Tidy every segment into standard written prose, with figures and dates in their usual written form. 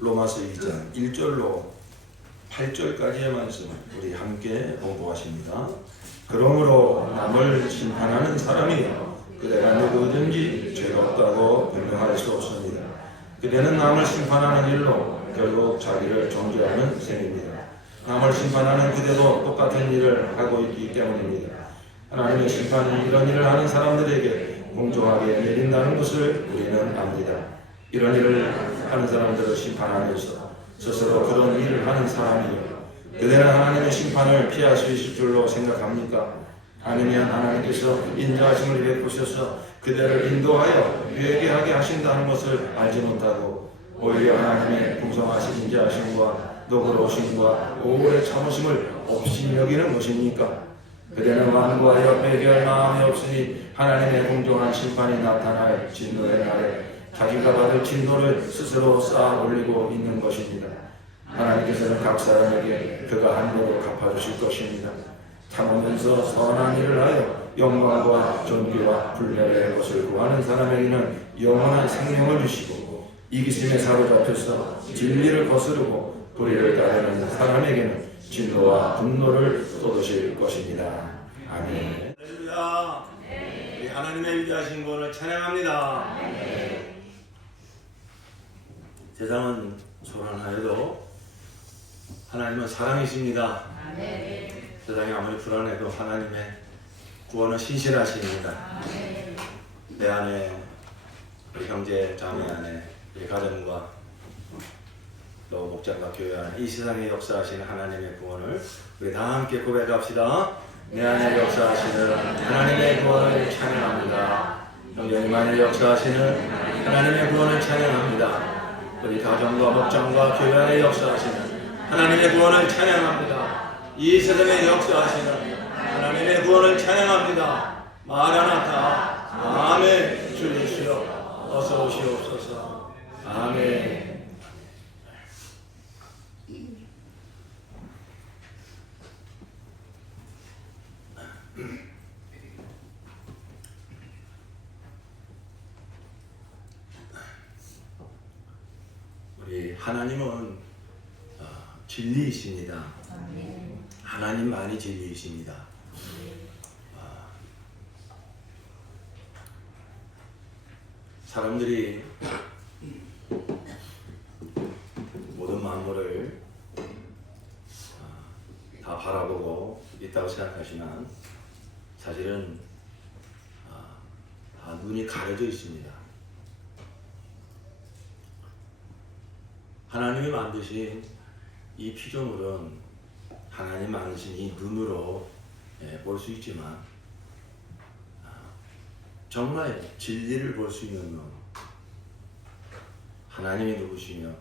로마서 2장 1절로 8절까지의 말씀을 우리 함께 공부하십니다. 그러므로 남을 심판하는 사람이 그대가 누구든지 죄가 없다고 변명할 수 없습니다. 그대는 남을 심판하는 일로 결국 자기를 정죄하는 셈입니다. 남을 심판하는 그대도 똑같은 일을 하고 있기 때문입니다. 하나님의 심판이 이런 일을 하는 사람들에게 공정하게 내린다는 것을 우리는 압니다. 이런 일을 하는 사람들을 심판하면서 스스로 그런 일을 하는 사람이요, 그대는 하나님의 심판을 피할 수 있을 줄로 생각합니까? 아니면 하나님께서 인자하심을 베푸셔서 그대를 인도하여 회개하게 하신다는 것을 알지 못하고 오히려 하나님의 풍성하신 인자하심과 너그러우심과 오래 참으심을 없이 여기는 것입니까? 그대는 완고하여 회개할 마음이 없으니 하나님의 공정한 심판이 나타날 진노의 날에 자기가 받을 진노를 스스로 쌓아 올리고 있는 것입니다. 하나님께서는 각 사람에게 그가 한 대로 갚아주실 것입니다. 참으면서 선한 일을 하여 영광과 존귀와 불멸의 것을 구하는 사람에게는 영원한 생명을 주시고, 이기심에 사로잡혀서 진리를 거스르고 불의를 따르는 사람에게는 진노와 분노를 쏟으실 것입니다. 아멘. 할렐루야. 우리 하나님의 위대하신 분을 찬양합니다. 세상은 소란하여도 하나님은 사랑이십니다. 세상이 아무리 불안해도 하나님의 구원은 신실하십니다. 내 안에, 우리 형제 자매 안에, 우리 가정과 또 목장과 교회 안에 이 세상에 역사하시는 하나님의 구원을 우리 다 함께 고백합시다. 내 안에 역사하시는 하나님의 구원을 찬양합니다. 형제님 안에 역사하시는 하나님의 구원을 찬양합니다. 우리 가정과 목장과 교회 안에 역사하시는 하나님의 구원을 찬양합니다. 이 세상에 역사하시는 하나님의 구원을 찬양합니다. 마라나타. 아멘. 주 예수여 어서 오시옵소서. 아멘. 우리 하나님은 진리이십니다. 하나님만이 진리이십니다. 사람들이 모든 만물을 다 바라보고 있다고 생각하지만 사실은 다 눈이 가려져 있습니다. 하나님이 만드신 이 피조물은 하나님 만드신 이 눈으로 볼 수 있지만 정말 진리를 볼 수 있는 눈, 하나님이 누구시며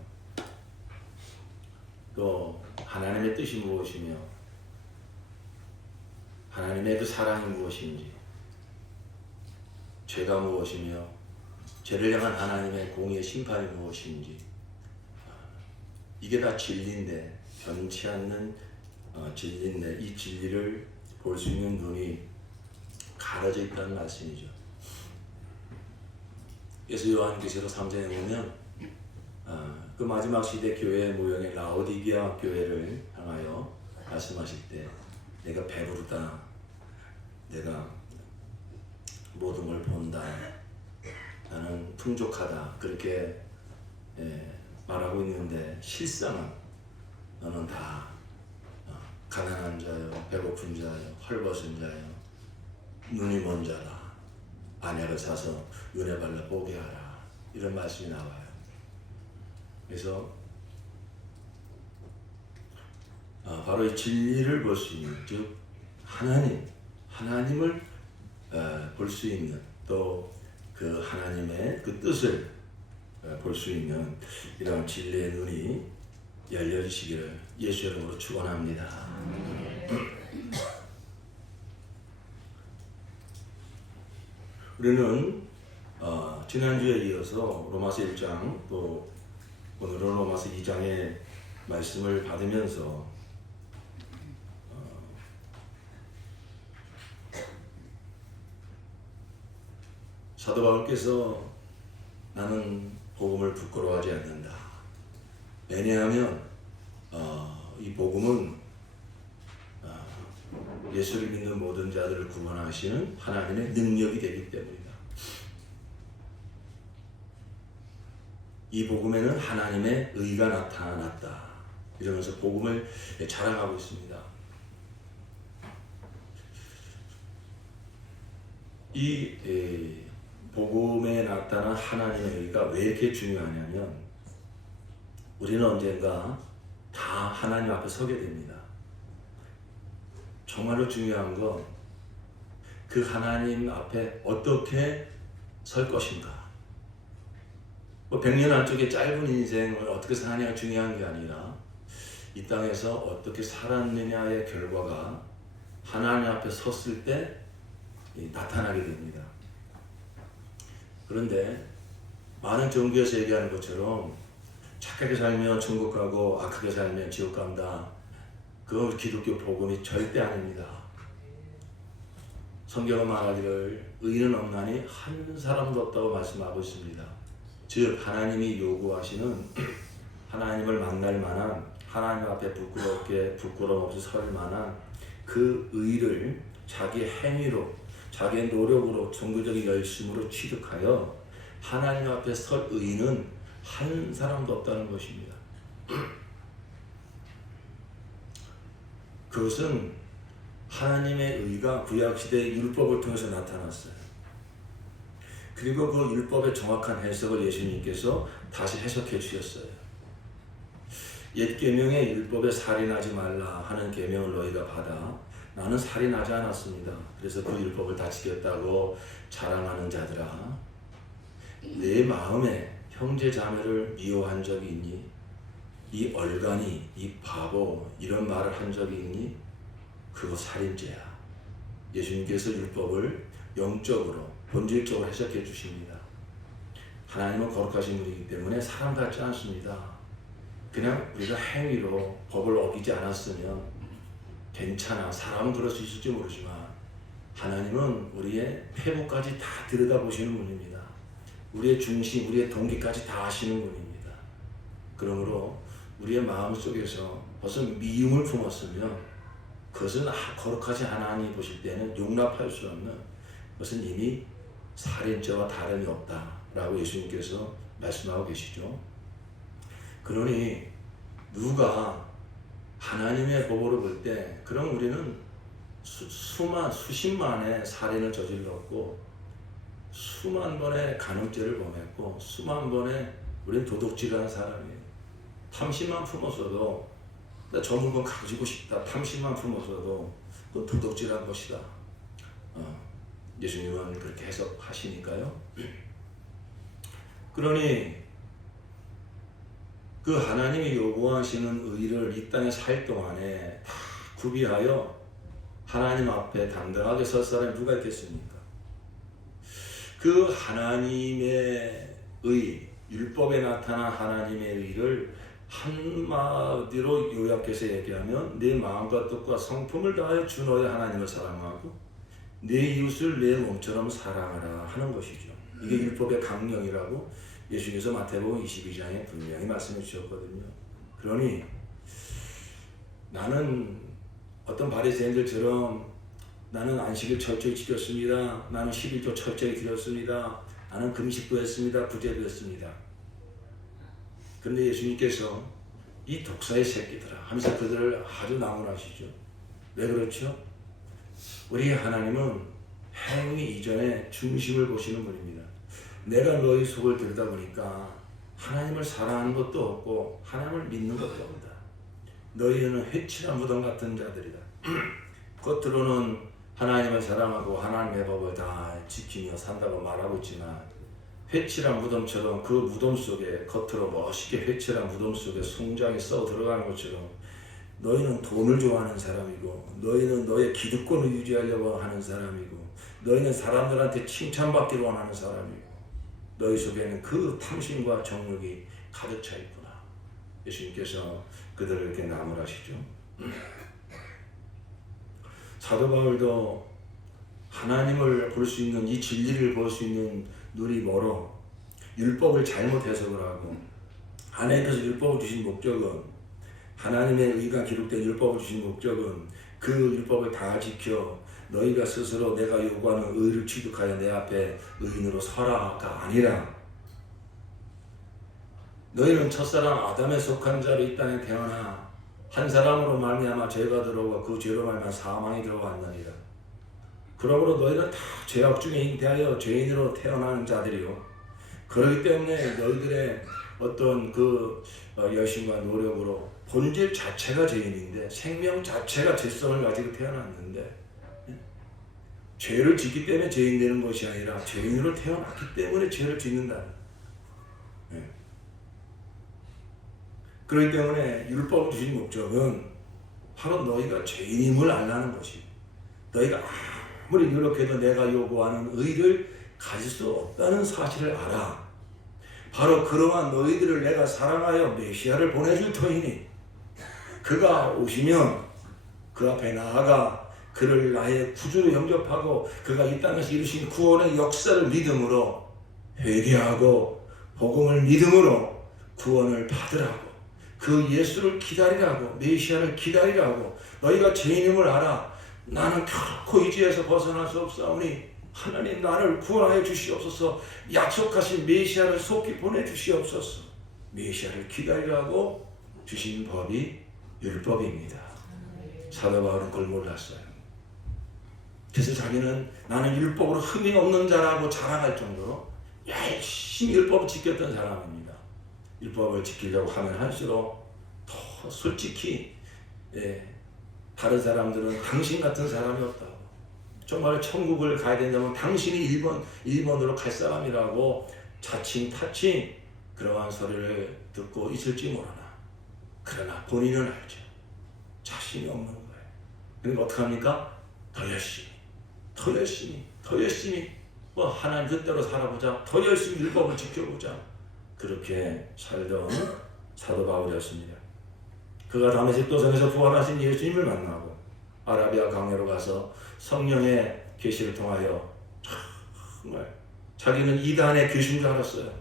또 하나님의 뜻이 무엇이며 하나님의 그 사랑이 무엇인지, 죄가 무엇이며 죄를 향한 하나님의 공의의 심판이 무엇인지, 이게 다 진리인데, 변치 않는 진리인데 이 진리를 볼 수 있는 눈이 가려져 있다는 말씀이죠. 그래서 요한계시록 3장에 보면 그 마지막 시대 교회의 모형의 라오디게아 교회를 향하여 말씀하실 때 내가 배부르다, 내가 모든 걸 본다, 나는 풍족하다, 그렇게 말하고 있는데 실상은 너는 다 가난한 자요, 배고픈 자요, 헐벗은 자요, 눈이 먼 자라, 아내를 사서 눈에 발라 보게 하라, 이런 말씀이 나와요. 그래서 바로 이 진리를 볼 수 있는, 즉 하나님을 볼 수 있는, 또 그 하나님의 그 뜻을 볼 수 있는 이런 진리의 눈이 열려지시기를 예수 이름으로 축원합니다. 우리는 지난주에 이어서 로마서 1장 또 오늘은 로마서 2장의 말씀을 받으면서 사도 바울께서 나는 복음을 부끄러워하지 않는다, 왜냐하면 이 복음은 예수를 믿는 모든 자들을 구원하시는 하나님의 능력이 되기 때문이다. 이 복음에는 하나님의 의가 나타났다. 이러면서 복음을 자랑하고 있습니다. 이 복음에 나타난 하나님의 의가 왜 이렇게 중요하냐면 우리는 언젠가 다 하나님 앞에 서게 됩니다. 정말로 중요한 건 그 하나님 앞에 어떻게 설 것인가. 100년 안쪽에 짧은 인생을 어떻게 사느냐가 중요한 게 아니라 이 땅에서 어떻게 살았느냐의 결과가 하나님 앞에 섰을 때 나타나게 됩니다. 그런데 많은 종교에서 얘기하는 것처럼 착하게 살면 천국 가고 악하게 살면 지옥 간다. 그건 기독교 복음이 절대 아닙니다. 성경은 말하기를 의인은 없나니 한 사람도 없다고 말씀하고 있습니다. 즉 하나님이 요구하시는 하나님을 만날 만한 하나님 앞에 부끄러움 없이 설 만한 그 의를 자기 행위로 자기의 노력으로 종교적인 열심으로 취득하여 하나님 앞에 설 의인은 한 사람도 없다는 것입니다. 그것은 하나님의 의가 구약시대의 율법을 통해서 나타났어요. 그리고 그 율법의 정확한 해석을 예수님께서 다시 해석해 주셨어요. 옛 계명의 율법에 살인하지 말라 하는 계명을 너희가 받아 나는 살인하지 않았습니다. 그래서 그 율법을 다 지켰다고 자랑하는 자들아, 내 마음에 형제 자매를 미워한 적이 있니? 이 얼간이, 이 바보, 이런 말을 한 적이 있니? 그거 살인죄야. 예수님께서 율법을 영적으로 본질적으로 해석해 주십니다. 하나님은 거룩하신 분이기 때문에 사람 같지 않습니다. 그냥 우리가 행위로 법을 어기지 않았으면 괜찮아. 사람은 그럴 수 있을지 모르지만 하나님은 우리의 폐부까지 다 들여다보시는 분입니다. 우리의 중심, 우리의 동기까지 다 아시는 분입니다. 그러므로 우리의 마음속에서 벌써 미움을 품었으면 그것은 거룩하지 하나님 보실 때는 용납할 수 없는 것은 이미 살인죄와 다름이 없다라고 예수님께서 말씀하고 계시죠. 그러니 누가 하나님의 보고를 볼 때 그럼 우리는 수십만의 살인을 저질렀고 수만 번의 간음죄를 범했고 수만 번의 우리는 도둑질하는 사람이에요. 탐심만 품었어도 나 저 물건 가지고 싶다. 탐심만 품었어도 그건 도둑질한 것이다. 예수님은 그렇게 해석하시니까요. 그러니 그 하나님이 요구하시는 의를 이 땅에 살 동안에 다 구비하여 하나님 앞에 당당하게 설 사람이 누가 있겠습니까? 그 하나님의 의, 율법에 나타난 하나님의 의를 한마디로 요약해서 얘기하면 내 마음과 뜻과 성품을 다하여 주 너의 하나님을 사랑하고 내 이웃을 내 몸처럼 사랑하라 하는 것이죠. 이게 율법의 강령이라고 예수님께서 마태복음 22장에 분명히 말씀해 주셨거든요. 그러니 나는 어떤 바리새인들처럼 나는 안식일 철저히 지켰습니다. 나는 11조 철저히 드렸습니다. 나는 금식도 했습니다. 구제도 했습니다. 그런데 예수님께서 이 독사의 새끼들아 하면서 그들을 아주 나무라시죠. 왜 그렇죠? 우리 하나님은 행위 이전에 중심을 보시는 분입니다. 내가 너희 속을 들여다보니까 하나님을 사랑하는 것도 없고 하나님을 믿는 것도 없다. 너희는 회칠한 무덤 같은 자들이다. 겉으로는 하나님을 사랑하고 하나님의 법을 다 지키며 산다고 말하고 있지만 회칠한 무덤처럼 그 무덤 속에 겉으로 멋있게 회칠한 무덤 속에 송장이 써 들어가는 것처럼 너희는 돈을 좋아하는 사람이고 너희는 너의 기득권을 유지하려고 하는 사람이고 너희는 사람들한테 칭찬받기를 원하는 사람이고 너희 속에는 그 탐심과 정욕이 가득 차 있구나. 예수님께서 그들을 이렇게 나무라시죠. 사도 바울도 하나님을 볼 수 있는 이 진리를 볼 수 있는 눈이 멀어 율법을 잘못 해석을 하고 하나님께서 율법을 주신 목적은, 하나님의 의가 기록된 율법을 주신 목적은 그 율법을 다 지켜 너희가 스스로 내가 요구하는 의를 취득하여 내 앞에 의인으로 서라가 아니라, 너희는 첫사람 아담에 속한 자로 이 땅에 태어나 한 사람으로 말미암아 죄가 들어오고 그 죄로 말미암아 사망이 들어왔느니라. 그러므로 너희는 다 죄악 중에 잉태하여 죄인으로 태어나는 자들이요, 그렇기 때문에 너희들의 어떤 그 열심과 노력으로 본질 자체가 죄인인데, 생명 자체가 죄성을 가지고 태어났는데, 죄를 짓기 때문에 죄인 되는 것이 아니라 죄인으로 태어났기 때문에 죄를 짓는다. 그렇기 때문에 율법을 주신 목적은 바로 너희가 죄인임을 알라는 것이, 너희가 아무리 노력해도 내가 요구하는 의를 가질 수 없다는 사실을 알아. 바로 그러한 너희들을 내가 사랑하여 메시아를 보내줄 터이니 그가 오시면 그 앞에 나아가 그를 나의 구주로 영접하고 그가 이 땅에서 이루신 구원의 역사를 믿음으로 회개하고 복음을 믿음으로 구원을 받으라고, 그 예수를 기다리라고, 메시아를 기다리라고. 너희가 죄인임을 알아. 나는 결코 이 죄에서 벗어날 수 없사오니 하나님 나를 구원하여 주시옵소서. 약속하신 메시아를 속히 보내주시옵소서. 메시아를 기다리라고 주신 법이 율법입니다. 사도 바울은 그걸 몰랐어요. 그래서 자기는 나는 율법으로 흠이 없는 자라고 자랑할 정도로 열심히 율법을 지켰던 사람입니다. 율법을 지키려고 하면 할수록 더 솔직히, 다른 사람들은 당신 같은 사람이 없다고, 정말 천국을 가야 된다면 당신이 1번으로 갈 사람이라고 자칭 타칭 그러한 소리를 듣고 있을지 모르나, 그러나 본인은 알죠. 자신이 없는 거예요. 그러니까 어떡합니까? 더 열심히 하나님 뜻대로 살아보자, 더 열심히 율법을 지켜보자, 그렇게 살던 사도 바울이었습니다. 그가 다메섹 도성에서 부활하신 예수님을 만나고 아라비아 강야로 가서 성령의 계시를 통하여 정말 자기는 이단의 교수인 줄 알았어요.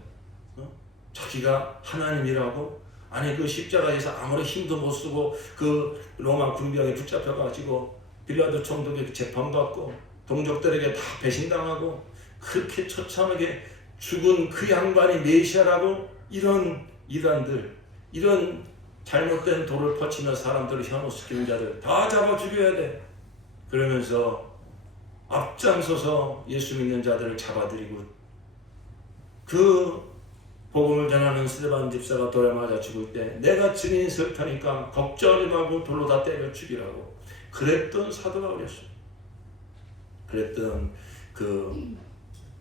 자기가 하나님이라고. 아니, 그 십자가에서 아무리 힘도 못 쓰고 그 로마 군병에 붙잡혀가지고 빌라도 총독에게 재판받고 동족들에게 다 배신당하고 그렇게 처참하게 죽은 그 양반이 메시아라고, 이런 이단들, 이런 잘못된 돌을 퍼치며 사람들을 혐오시키는 자들 다 잡아 죽여야 돼. 그러면서 앞장서서 예수 믿는 자들을 잡아들이고, 그 복음을 전하는 스데반 집사가 돌에 맞아 죽을 때 내가 증인 설 테니까 걱정하지 말고 돌로 다 때려 죽이라고 그랬던 사도 바울이었어요. 그랬던 그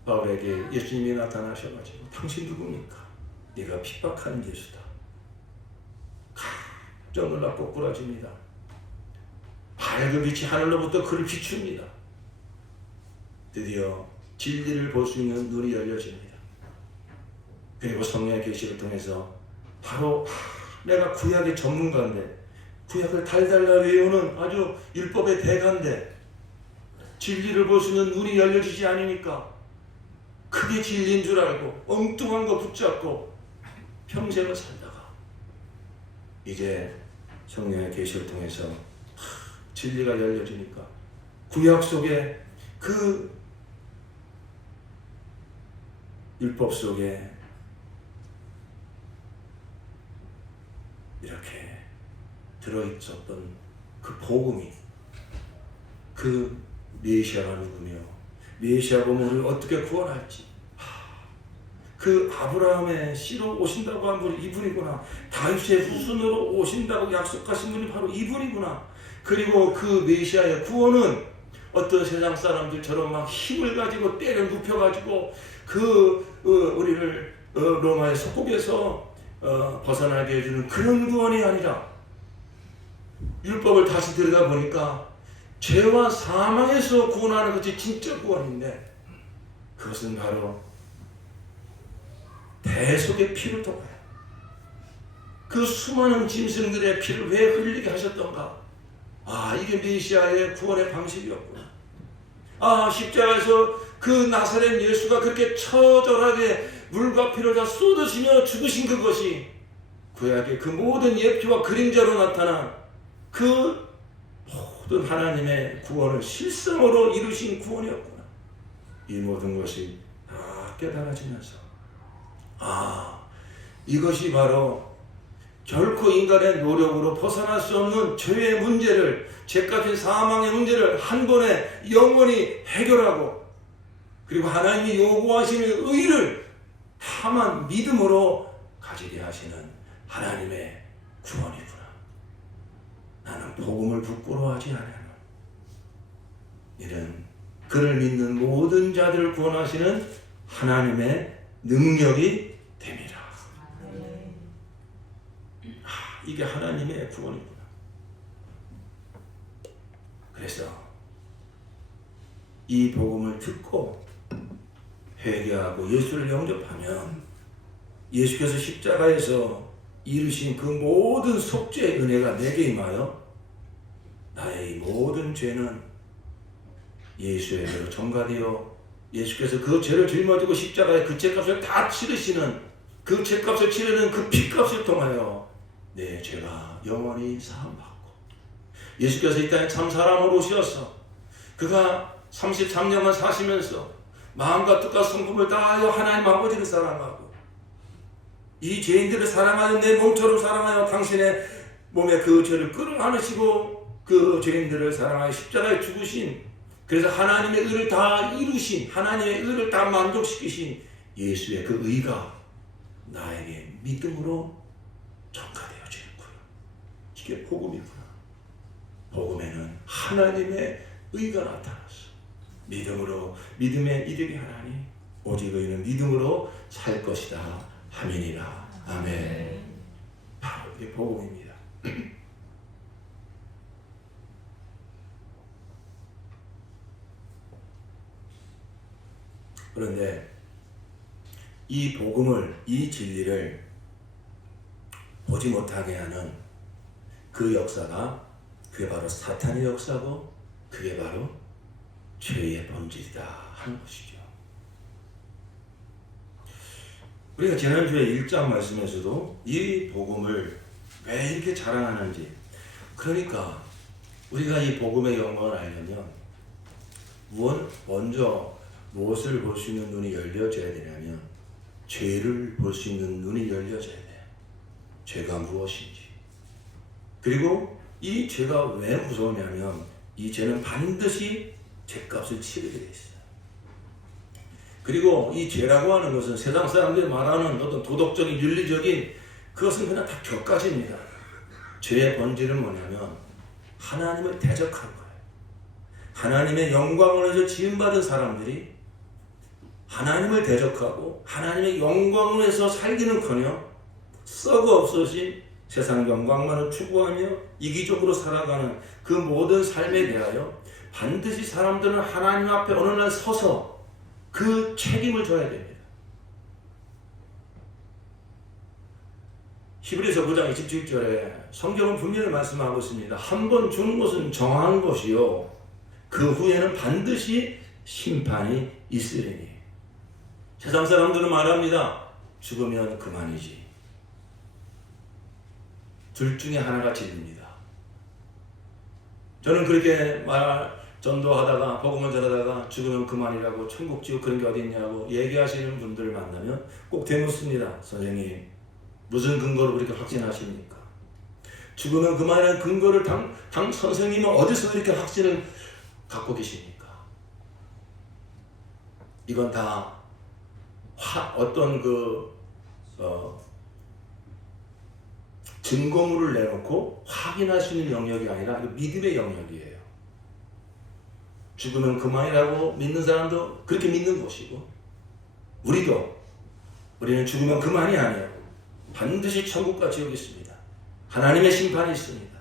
바울에게 예수님이 나타나셔가지고 당신 누굽니까? 네가 핍박하는 예수다. 깜짝 놀라 꼬꾸라집니다. 밝은 빛이 하늘로부터 그를 비춥니다. 드디어 진리를 볼 수 있는 눈이 열려집니다. 그리고 성령의 계시를 통해서 바로 내가 구약의 전문가인데, 구약을 달달달 외우는 아주 율법의 대가인데 진리를 볼 수 있는 눈이 열려지지 않으니까 그게 진리인 줄 알고 엉뚱한 거 붙잡고 평생을 살다가 이제 성령의 계시를 통해서 진리가 열려지니까 구약 속에 그 율법 속에 이렇게 들어있었던 그 복음이, 그 메시아가 누구며 메시아 복음을 어떻게 구원할지, 그 아브라함의 씨로 오신다고 한 분이 이분이구나, 다윗의 후손으로 오신다고 약속하신 분이 바로 이분이구나. 그리고 그 메시아의 구원은 어떤 세상 사람들처럼 막 힘을 가지고 때려 눕혀가지고 우리를 로마의 속국에서 벗어나게 해주는 그런 구원이 아니라, 율법을 다시 들여다보니까 죄와 사망에서 구원하는 것이 진짜 구원인데, 그것은 바로 대속의 피를 통해 그 수많은 짐승들의 피를 왜 흘리게 하셨던가. 이게 메시아의 구원의 방식이었구나. 십자가에서 그 나사렛 예수가 그렇게 처절하게 물과 피를 다 쏟으시며 죽으신 그것이 구약의 그 모든 예표와 그림자로 나타난 그 모든 하나님의 구원을 실성으로 이루신 구원이었구나. 이 모든 것이 다 깨달아지면서 이것이 바로 결코 인간의 노력으로 벗어날 수 없는 죄의 문제를, 죄값인 사망의 문제를 한 번에 영원히 해결하고, 그리고 하나님이 요구하시는 의를 다만 믿음으로 가지게 하시는 하나님의 구원이구나. 나는 복음을 부끄러워하지 않아요. 이는 그를 믿는 모든 자들을 구원하시는 하나님의 능력이 됨이라. 이게 하나님의 구원이구나. 그래서 이 복음을 듣고 회개하고 예수를 영접하면 예수께서 십자가에서 이루신 그 모든 속죄의 은혜가 내게 임하여 나의 이 모든 죄는 예수의 죄로 전가되어 예수께서 그 죄를 짊어지고 십자가에 그 죄값을 다 치르시는, 그 죄값을 치르는 그 피값을 통하여 내 죄가 영원히 사함받고, 예수께서 이 땅에 참 사람으로 오셔서 그가 33년간 사시면서 마음과 뜻과 성품을 다하여 하나님 아버지를 사랑하고 이 죄인들을 사랑하여 내 몸처럼 사랑하여 당신의 몸에 그 죄를 끌어안으시고 그 죄인들을 사랑하여 십자가에 죽으신, 그래서 하나님의 의를 다 이루신, 하나님의 의를 다 만족시키신 예수의 그 의가 나에게 믿음으로 전가되어지는구나. 이게 복음이구나. 복음에는 하나님의 의가 나타났어. 믿음으로, 믿음의 이름이 하나니 오직 의는 믿음으로 살 것이다 하미니라. 아멘. 바로 이게 복음입니다. 그런데 이 복음을, 이 진리를 보지 못하게 하는 그 역사가, 그게 바로 사탄의 역사고 그게 바로 죄의 본질이다 하는 것이죠. 우리가 지난주에 1장 말씀에서도 이 복음을 왜 이렇게 자랑하는지, 그러니까 우리가 이 복음의 영광을 알려면 먼저 무엇을 볼 수 있는 눈이 열려져야 되냐면 죄를 볼 수 있는 눈이 열려져야 돼요. 죄가 무엇인지. 그리고 이 죄가 왜 무서우냐면 이 죄는 반드시 죄값을 치르게 돼 있어요. 그리고 이 죄라고 하는 것은 세상 사람들이 말하는 어떤 도덕적인 윤리적인 그것은 그냥 다 격가지입니다. 죄의 본질은 뭐냐면 하나님을 대적한 거예요. 하나님의 영광을 위해서 지음받은 사람들이 하나님을 대적하고 하나님의 영광을 위해서 살기는커녕 썩어 없어진 세상 영광만을 추구하며 이기적으로 살아가는 그 모든 삶에 대하여 반드시 사람들은 하나님 앞에 어느 날 서서 그 책임을 져야 됩니다. 히브리서 9장 27절에 성경은 분명히 말씀하고 있습니다. 한 번 주는 것은 정한 것이요 그 후에는 반드시 심판이 있으리니. 세상 사람들은 말합니다. 죽으면 그만이지. 둘 중에 하나가 진리입니다. 저는 그렇게 전도하다가 복음을 전하다가 죽으면 그만이라고 천국 지옥 그런 게 어디 있냐고 얘기하시는 분들을 만나면 꼭 되묻습니다. 선생님 무슨 근거로 그렇게 확신하십니까? 죽으면 그만이라는 근거를 당 선생님은 어디서 이렇게 확신을 갖고 계십니까? 이건 다 어떤 증거물을 내놓고 확인할 수 있는 영역이 아니라 믿음의 영역이에요. 죽으면 그만이라고 믿는 사람도 그렇게 믿는 것이고, 우리는 죽으면 그만이 아니에요. 반드시 천국과 지옥이 있습니다. 하나님의 심판이 있습니다.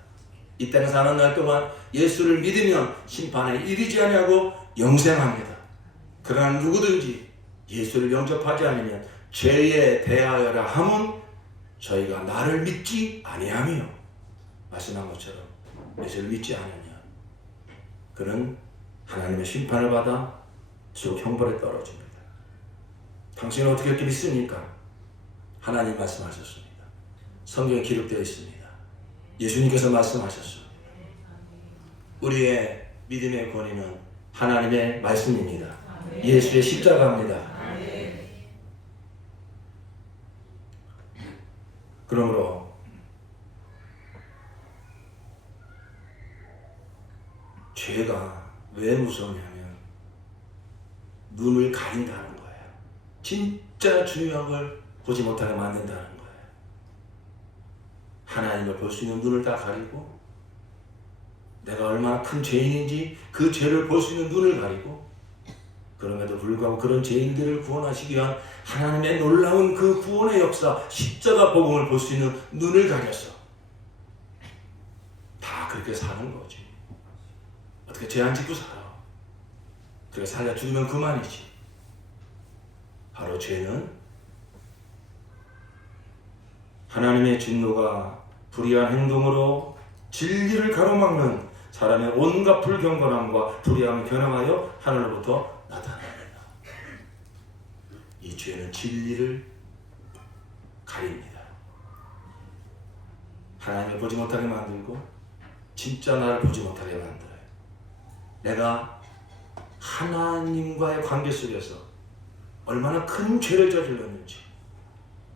이 땅에 사는 날 동안 예수를 믿으면 심판에 이르지 아니하고 영생합니다. 그러나 누구든지 예수를 영접하지 않으면 죄에 대하여라 함은 저희가 나를 믿지 아니하며, 말씀한 것처럼 예수를 믿지 않으면 그는 하나님의 심판을 받아 지옥 형벌에 떨어집니다. 당신은 어떻게 이렇게 믿습니까? 하나님 말씀하셨습니다. 성경에 기록되어 있습니다. 예수님께서 말씀하셨죠. 우리의 믿음의 권위는 하나님의 말씀입니다. 예수의 십자가입니다. 그러므로 죄가 왜 무섭냐면 눈을 가린다는 거예요. 진짜 중요한 걸 보지 못하게 만든다는 거예요. 하나님을 볼 수 있는 눈을 다 가리고, 내가 얼마나 큰 죄인인지 그 죄를 볼 수 있는 눈을 가리고, 그럼에도 불구하고 그런 죄인들을 구원하시기 위한 하나님의 놀라운 그 구원의 역사, 십자가 복음을 볼 수 있는 눈을 가렸어. 다 그렇게 사는 거지. 어떻게 죄 안 짓고 살아? 그래 살려 죽으면 그만이지. 바로 죄는 하나님의 진노가 불의한 행동으로 진리를 가로막는 사람의 온갖 불경건함과 불의함을 겨냥하여 하늘로부터 나타납니다. 이 죄는 진리를 가립니다. 하나님을 보지 못하게 만들고 진짜 나를 보지 못하게 만들어요. 내가 하나님과의 관계 속에서 얼마나 큰 죄를 저질렀는지,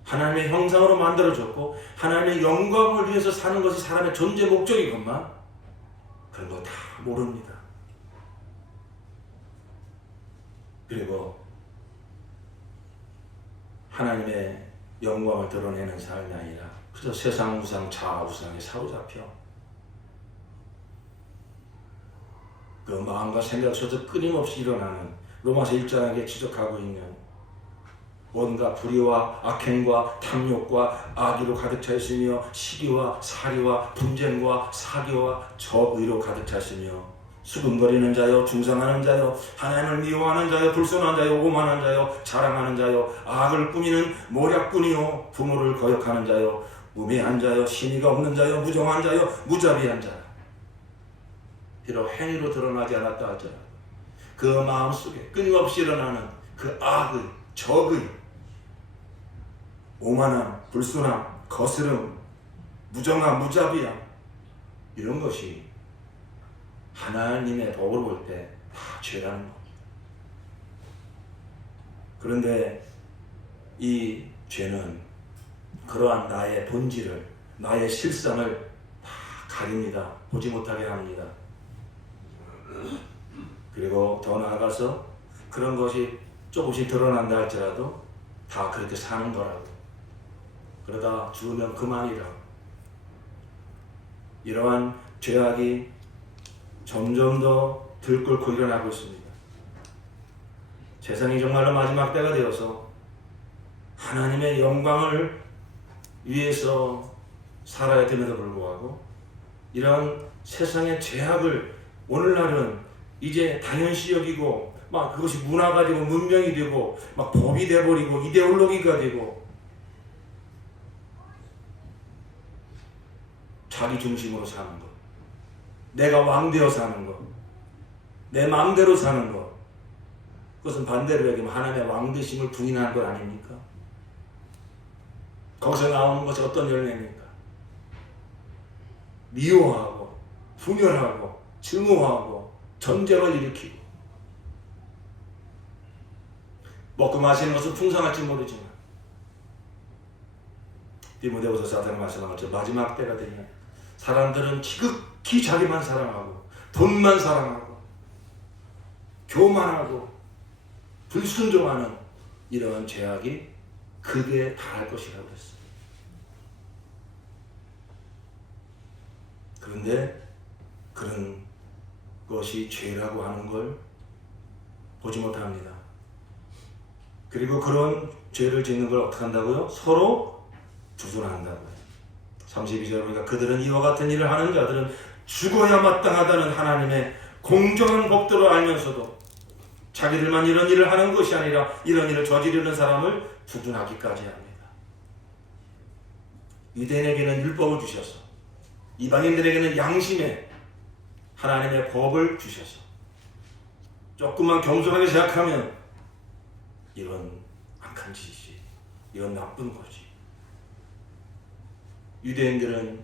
하나님의 형상으로 만들어졌고 하나님의 영광을 위해서 사는 것이 사람의 존재 목적이건만 그런 거 다 모릅니다. 그리고 하나님의 영광을 드러내는 삶이 아니라 그저 세상 우상, 자아 우상에 사로잡혀 그 마음과 생각 속에서 끊임없이 일어나는 로마서 1장에 지적하고 있는 온갖 불의와 악행과 탐욕과 악의로 가득 차 있으며 시기와 살이와 분쟁과 사교와 저의로 가득 차 있으며 수군거리는 자요, 중상하는 자요, 하나님을 미워하는 자요, 불손한 자요, 오만한 자요, 자랑하는 자요, 악을 꾸미는 모략꾼이요, 부모를 거역하는 자요, 우매한 자요, 신의가 없는 자요, 무정한 자요, 무자비한 자. 비록 행위로 드러나지 않았다 하더라도 그 마음속에 끊임없이 일어나는 그 악의, 적의, 오만함, 불순함, 거스름, 무정함, 무자비함, 이런 것이 하나님의 법을 볼 때 다 죄라는 겁니다. 그런데 이 죄는 그러한 나의 본질을, 나의 실상을 다 가립니다. 보지 못하게 합니다. 그리고 더 나아가서 그런 것이 조금씩 드러난다 할지라도 다 그렇게 사는 거라고, 그러다 죽으면 그만이라고. 이러한 죄악이 점점 더 들끓고 일어나고 있습니다. 세상이 정말로 마지막 때가 되어서 하나님의 영광을 위해서 살아야 됨에도 불구하고 이런 세상의 죄악을 오늘날은 이제 당연시 여기고 막 그것이 문화가 되고 문명이 되고 막 법이 돼버리고 이데올로기가 되고 자기 중심으로 사는 것, 내가 왕되어 사는 것, 내 마음대로 사는 것, 그것은 반대로 얘기하면 하나님의 왕되심을 부인하는 것 아닙니까? 거기서 나오는 것이 어떤 열매입니까? 미워하고 분열하고 증오하고 전쟁을 일으키고, 먹고 마시는 것은 풍성할지 모르지만 디모데후서 4장 말씀한 것처럼 마지막 때가 되면 사람들은 지극히 자기만 사랑하고 돈만 사랑하고 교만하고 불순종하는 이러한 죄악이 극에 달할 것이라고 했어요. 그런데 그런 것이 죄라고 하는 걸 보지 못합니다. 그리고 그런 죄를 짓는 걸 어떻게 한다고요? 서로 두둔한다고요. 32절 보니까 그들은 이와 같은 일을 하는 자들은 죽어야 마땅하다는 하나님의 공정한 법도를 알면서도 자기들만 이런 일을 하는 것이 아니라 이런 일을 저지르는 사람을 두둔하기까지 합니다. 유대인에게는 율법을 주셔서 이방인들에게는 양심의 하나님의 법을 주셔서 조금만 겸손하게 생각하면 이런 악한 짓이, 이런 나쁜 거지. 유대인들은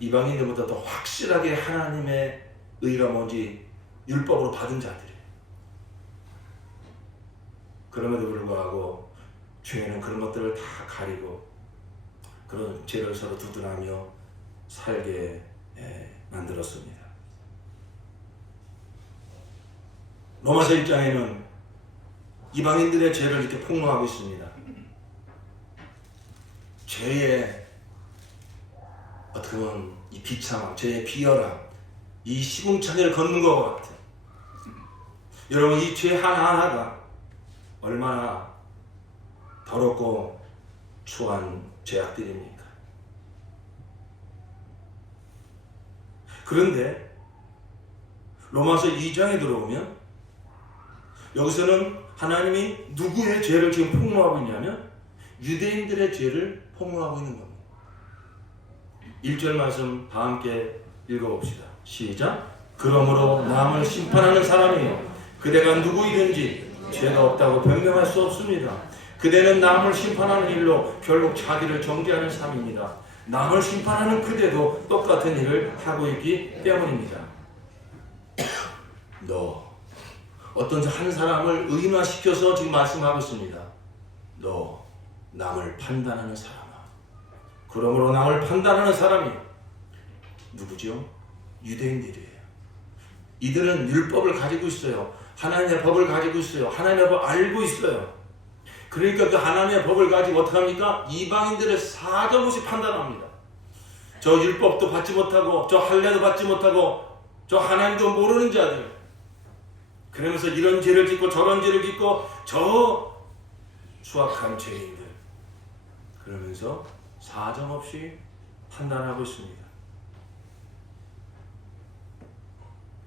이방인들보다 더 확실하게 하나님의 의가 뭔지 율법으로 받은 자들이에요. 그럼에도 불구하고 죄는 그런 것들을 다 가리고 그런 죄를 서로 두둔하며 살게 만들었습니다. 로마서 1장에는 이방인들의 죄를 이렇게 폭로하고 있습니다. 죄의 어떻게 보면 이 비참함, 죄의 비열함, 이 시궁창을 걷는 것 같아. 여러분, 이 죄 하나하나가 얼마나 더럽고 추한 죄악들입니까? 그런데 로마서 2장에 들어오면 여기서는 하나님이 누구의 죄를 지금 폭로하고 있냐면 유대인들의 죄를 폭로하고 있는 겁니다. 1절 말씀 다 함께 읽어봅시다. 시작. 그러므로 남을 심판하는 사람이요 그대가 누구이든지 죄가 없다고 변명할 수 없습니다. 그대는 남을 심판하는 일로 결국 자기를 정죄하는 삶입니다. 남을 심판하는 그대도 똑같은 일을 하고 있기 때문입니다. 너 어떤 한 사람을 의인화시켜서 지금 말씀하고 있습니다. 너 남을 판단하는 사람아. 그러므로 남을 판단하는 사람이 누구죠? 유대인들이에요. 이들은 율법을 가지고 있어요. 하나님의 법을 가지고 있어요. 하나님의 법을 알고 있어요. 그러니까 그 하나님의 법을 가지고 어떻게 합니까? 이방인들을 사정없이 판단합니다. 저 율법도 받지 못하고 저 할례도 받지 못하고 저 하나님도 모르는 자들, 그러면서 이런 죄를 짓고 저런 죄를 짓고 저 수악한 죄인들, 그러면서 사정없이 판단하고 있습니다.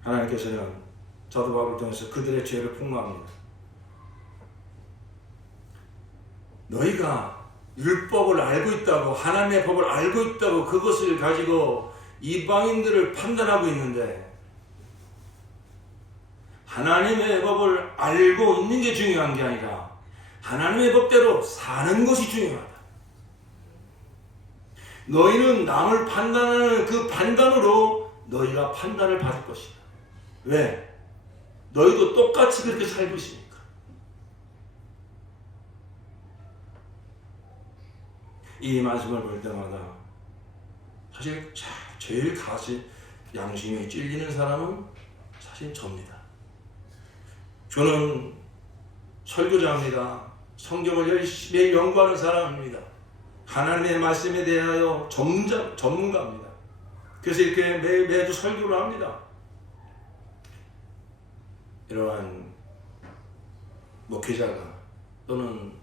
하나님께서는 사도바울을 통해서 그들의 죄를 폭로합니다. 너희가 율법을 알고 있다고, 하나님의 법을 알고 있다고 그것을 가지고 이방인들을 판단하고 있는데 하나님의 법을 알고 있는 게 중요한 게 아니라 하나님의 법대로 사는 것이 중요하다. 너희는 남을 판단하는 그 판단으로 너희가 판단을 받을 것이다. 왜? 너희도 똑같이 그렇게 살고 있으니까. 이 말씀을 볼 때마다 사실 제일 가슴 양심이 찔리는 사람은 사실 접니다. 저는 설교자입니다. 성경을 열심히 연구하는 사람입니다. 하나님의 말씀에 대하여 전문가입니다. 그래서 이렇게 매주 설교를 합니다. 이러한 목회자가 또는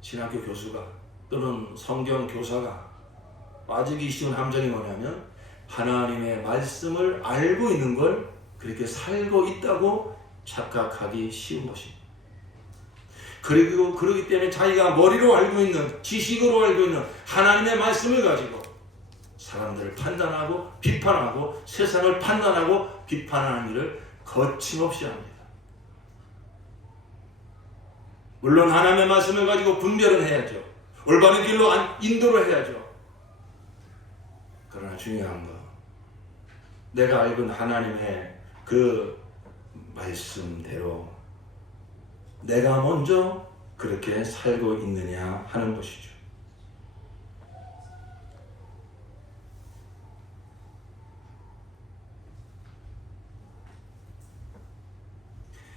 신학교 교수가 또는 성경 교사가 빠지기 쉬운 함정이 뭐냐면 하나님의 말씀을 알고 있는 걸 그렇게 살고 있다고 착각하기 쉬운 것입니다. 그리고 그러기 때문에 자기가 머리로 알고 있는, 지식으로 알고 있는 하나님의 말씀을 가지고 사람들을 판단하고 비판하고 세상을 판단하고 비판하는 일을 거침없이 합니다. 물론 하나님의 말씀을 가지고 분별은 해야죠. 올바른 길로 인도를 해야죠. 그러나 중요한 거, 내가 알고 있는 하나님의 그 말씀대로 내가 먼저 그렇게 살고 있느냐 하는 것이죠.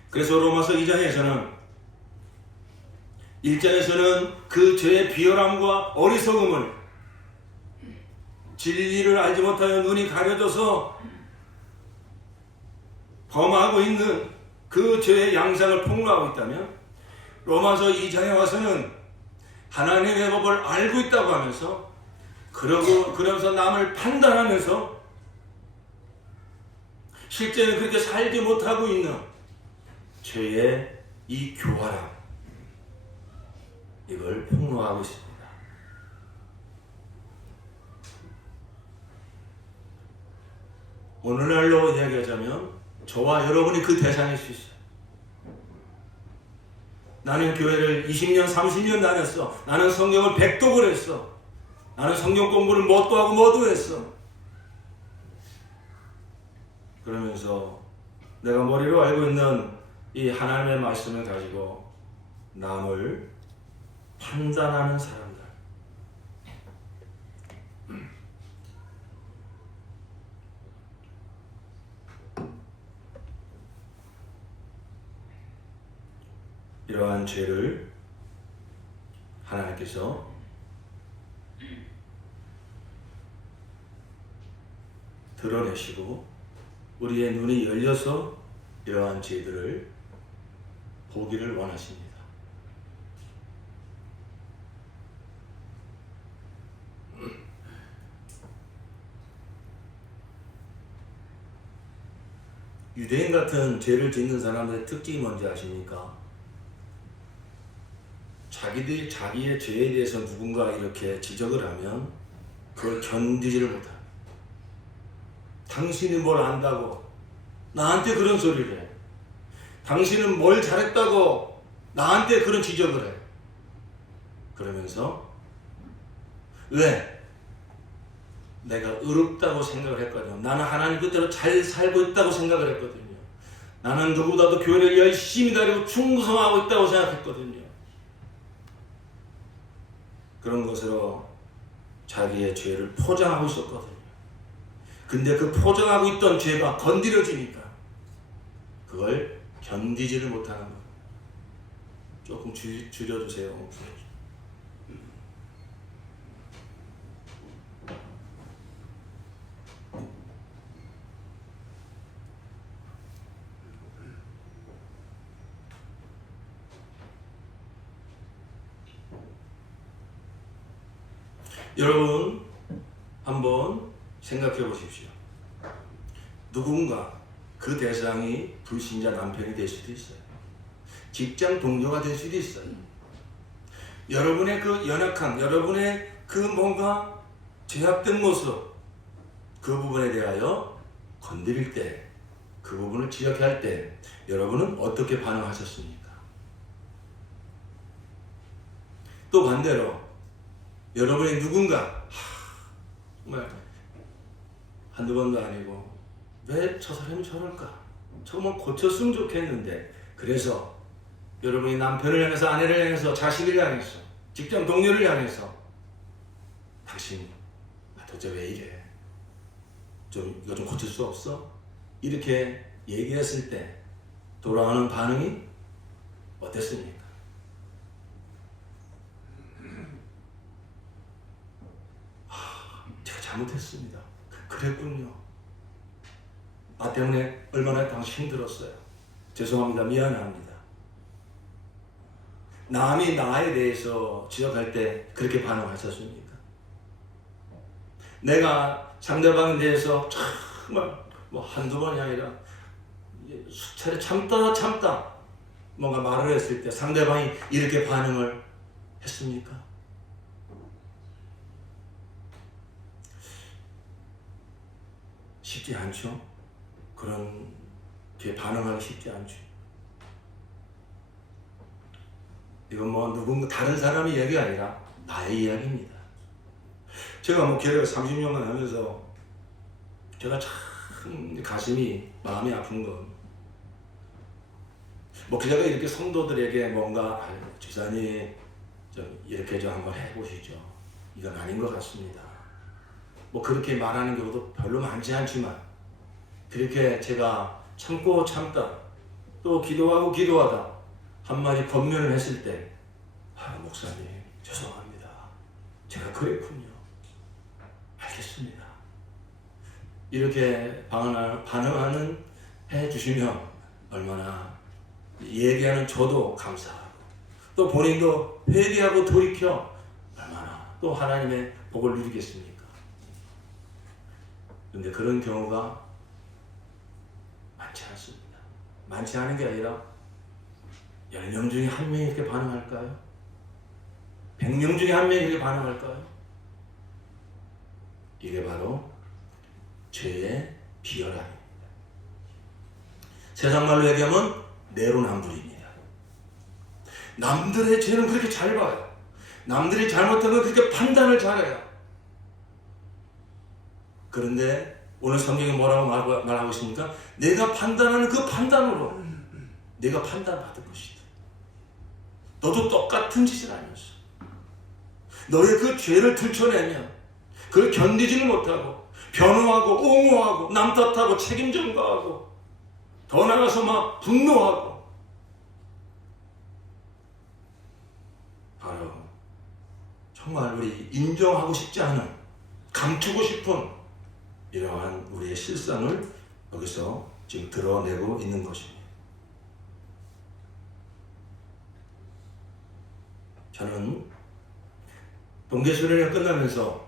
그래서 로마서 2장에서는 1장에서는 그 죄의 비열함과 어리석음을, 진리를 알지 못하여 눈이 가려져서 범하고 있는 그 죄의 양상을 폭로하고 있다면, 로마서 2장에 와서는 하나님의 법을 알고 있다고 하면서 그러면서 남을 판단하면서 실제는 그렇게 살지 못하고 있는 죄의 이 교활함, 이걸 폭로하고 있습니다. 오늘날로 이야기하자면 저와 여러분이 그 대상일 수 있어요. 나는 교회를 20년, 30년 다녔어. 나는 성경을 백독을 했어. 나는 성경 공부를 뭣도 하고 뭐도 했어. 그러면서 내가 머리로 알고 있는 이 하나님의 말씀을 가지고 남을 판단하는 사람들. 이러한 죄를 하나님께서 드러내시고 우리의 눈이 열려서 이러한 죄들을 보기를 원하십니다. 유대인 같은 죄를 짓는 사람들의 특징이 뭔지 아십니까? 자기들이 자기의 죄에 대해서 누군가 이렇게 지적을 하면 그걸 견디지를 못합니다. 당신이 뭘 안다고 나한테 그런 소리를 해. 당신은 뭘 잘했다고 나한테 그런 지적을 해. 그러면서 왜? 내가 의롭다고 생각을 했거든요. 나는 하나님 뜻대로 잘 살고 있다고 생각을 했거든요. 나는 누구보다도 교회를 열심히 다니고 충성하고 있다고 생각했거든요. 그런 것으로 자기의 죄를 포장하고 있었거든요. 근데 그 포장하고 있던 죄가 건드려지니까 그걸 견디지를 못하는 거예요. 조금 줄여주세요. 여러분 한번 생각해 보십시오. 누군가 그 대상이 불신자 남편이 될 수도 있어요. 직장 동료가 될 수도 있어요. 여러분의 그 연약한, 여러분의 그 뭔가 제약된 모습, 그 부분에 대하여 건드릴 때, 그 부분을 지적할 때 여러분은 어떻게 반응하셨습니까? 또 반대로 여러분의 누군가 정말 한두 번도 아니고 왜 저 사람이 저럴까? 정말 고쳤으면 좋겠는데 그래서 여러분이 남편을 향해서 아내를 향해서 자식을 향해서 직장 동료를 향해서 당신 도대체 왜 이래? 이거 좀 고칠 수 없어? 이렇게 얘기했을 때 돌아오는 반응이 어땠습니까? 제가 잘못했습니다. 그랬군요. 나 때문에 얼마나 당신 힘들었어요. 죄송합니다. 미안합니다. 남이 나에 대해서 지적할 때 그렇게 반응하셨습니까? 내가 상대방에 대해서 정말 한두 번이 아니라 수차례 참다 뭔가 말을 했을 때 상대방이 이렇게 반응을 했습니까? 쉽지 않죠? 그런 게 반응하기 쉽지 않죠. 이건 누군가 다른 사람의 이야기가 아니라 나의 이야기입니다. 제가 교회를 30년간 하면서 제가 참 가슴이 마음이 아픈 건 목회자가 이렇게 성도들에게 뭔가 집사님 좀 이렇게 좀 한번 해보시죠. 이건 아닌 것 같습니다. 그렇게 말하는 경우도 별로 많지 않지만 그렇게 제가 참다 또 기도하다 한마디 권면을 했을 때 목사님 죄송합니다. 제가 그랬군요. 알겠습니다. 이렇게 반응하는 해주시면 얼마나 얘기하는 저도 감사하고 또 본인도 회개하고 돌이켜 얼마나 또 하나님의 복을 누리겠습니까? 그런데 그런 경우가 많지 않습니다. 많지 않은 게 아니라 10명 중에 1명이 이렇게 반응할까요? 100명 중에 1명이 이렇게 반응할까요? 이게 바로 죄의 비열함입니다. 세상 말로 얘기하면 내로남불입니다. 남들의 죄는 그렇게 잘 봐요. 남들이 잘못하면 그렇게 판단을 잘해요. 그런데 오늘 성경이 뭐라고 말하고 있습니까? 내가 판단하는 그 판단으로 내가 판단받을 것이다. 너도 똑같은 짓을 하면서 너의 그 죄를 들춰내면 그걸 견디지는 못하고 변호하고 옹호하고 남 탓하고 책임 전가하고 더 나가서 막 분노하고, 바로 정말 우리 인정하고 싶지 않은, 감추고 싶은 이러한 우리의 실상을 여기서 지금 드러내고 있는 것입니다. 저는 동계수련회 끝나면서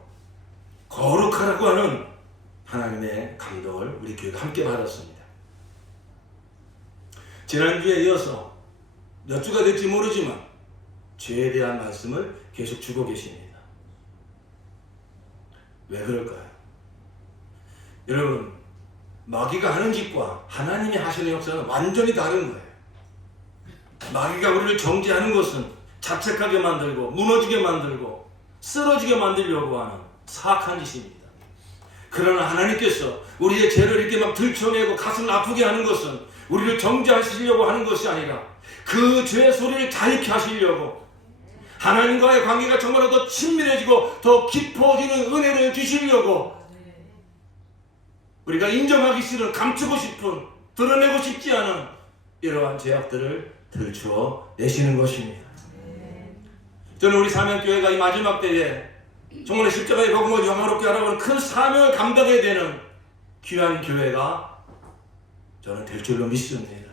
거룩하라고 하는 하나님의 감동을 우리 교회가 함께 받았습니다. 지난주에 이어서 몇 주가 될지 모르지만 죄에 대한 말씀을 계속 주고 계십니다. 왜 그럴까요? 여러분, 마귀가 하는 짓과 하나님이 하시는 역사는 완전히 다른 거예요. 마귀가 우리를 정죄하는 것은 자책하게 만들고 무너지게 만들고 쓰러지게 만들려고 하는 사악한 짓입니다. 그러나 하나님께서 우리의 죄를 이렇게 막 들춰내고 가슴을 아프게 하는 것은 우리를 정죄하시려고 하는 것이 아니라 그 죄의 소리를 자익케 하시려고, 하나님과의 관계가 정말로 더 친밀해지고 더 깊어지는 은혜를 주시려고, 우리가 인정하기 싫은, 감추고 싶은, 드러내고 싶지 않은 이러한 죄악들을 들추어 내시는 것입니다. 저는 우리 사명교회가 이 마지막 때에 정말 십자가의 복음을 영화롭게 하라고 큰 사명을 감당해야 되는 귀한 교회가 저는 될 줄로 믿습니다.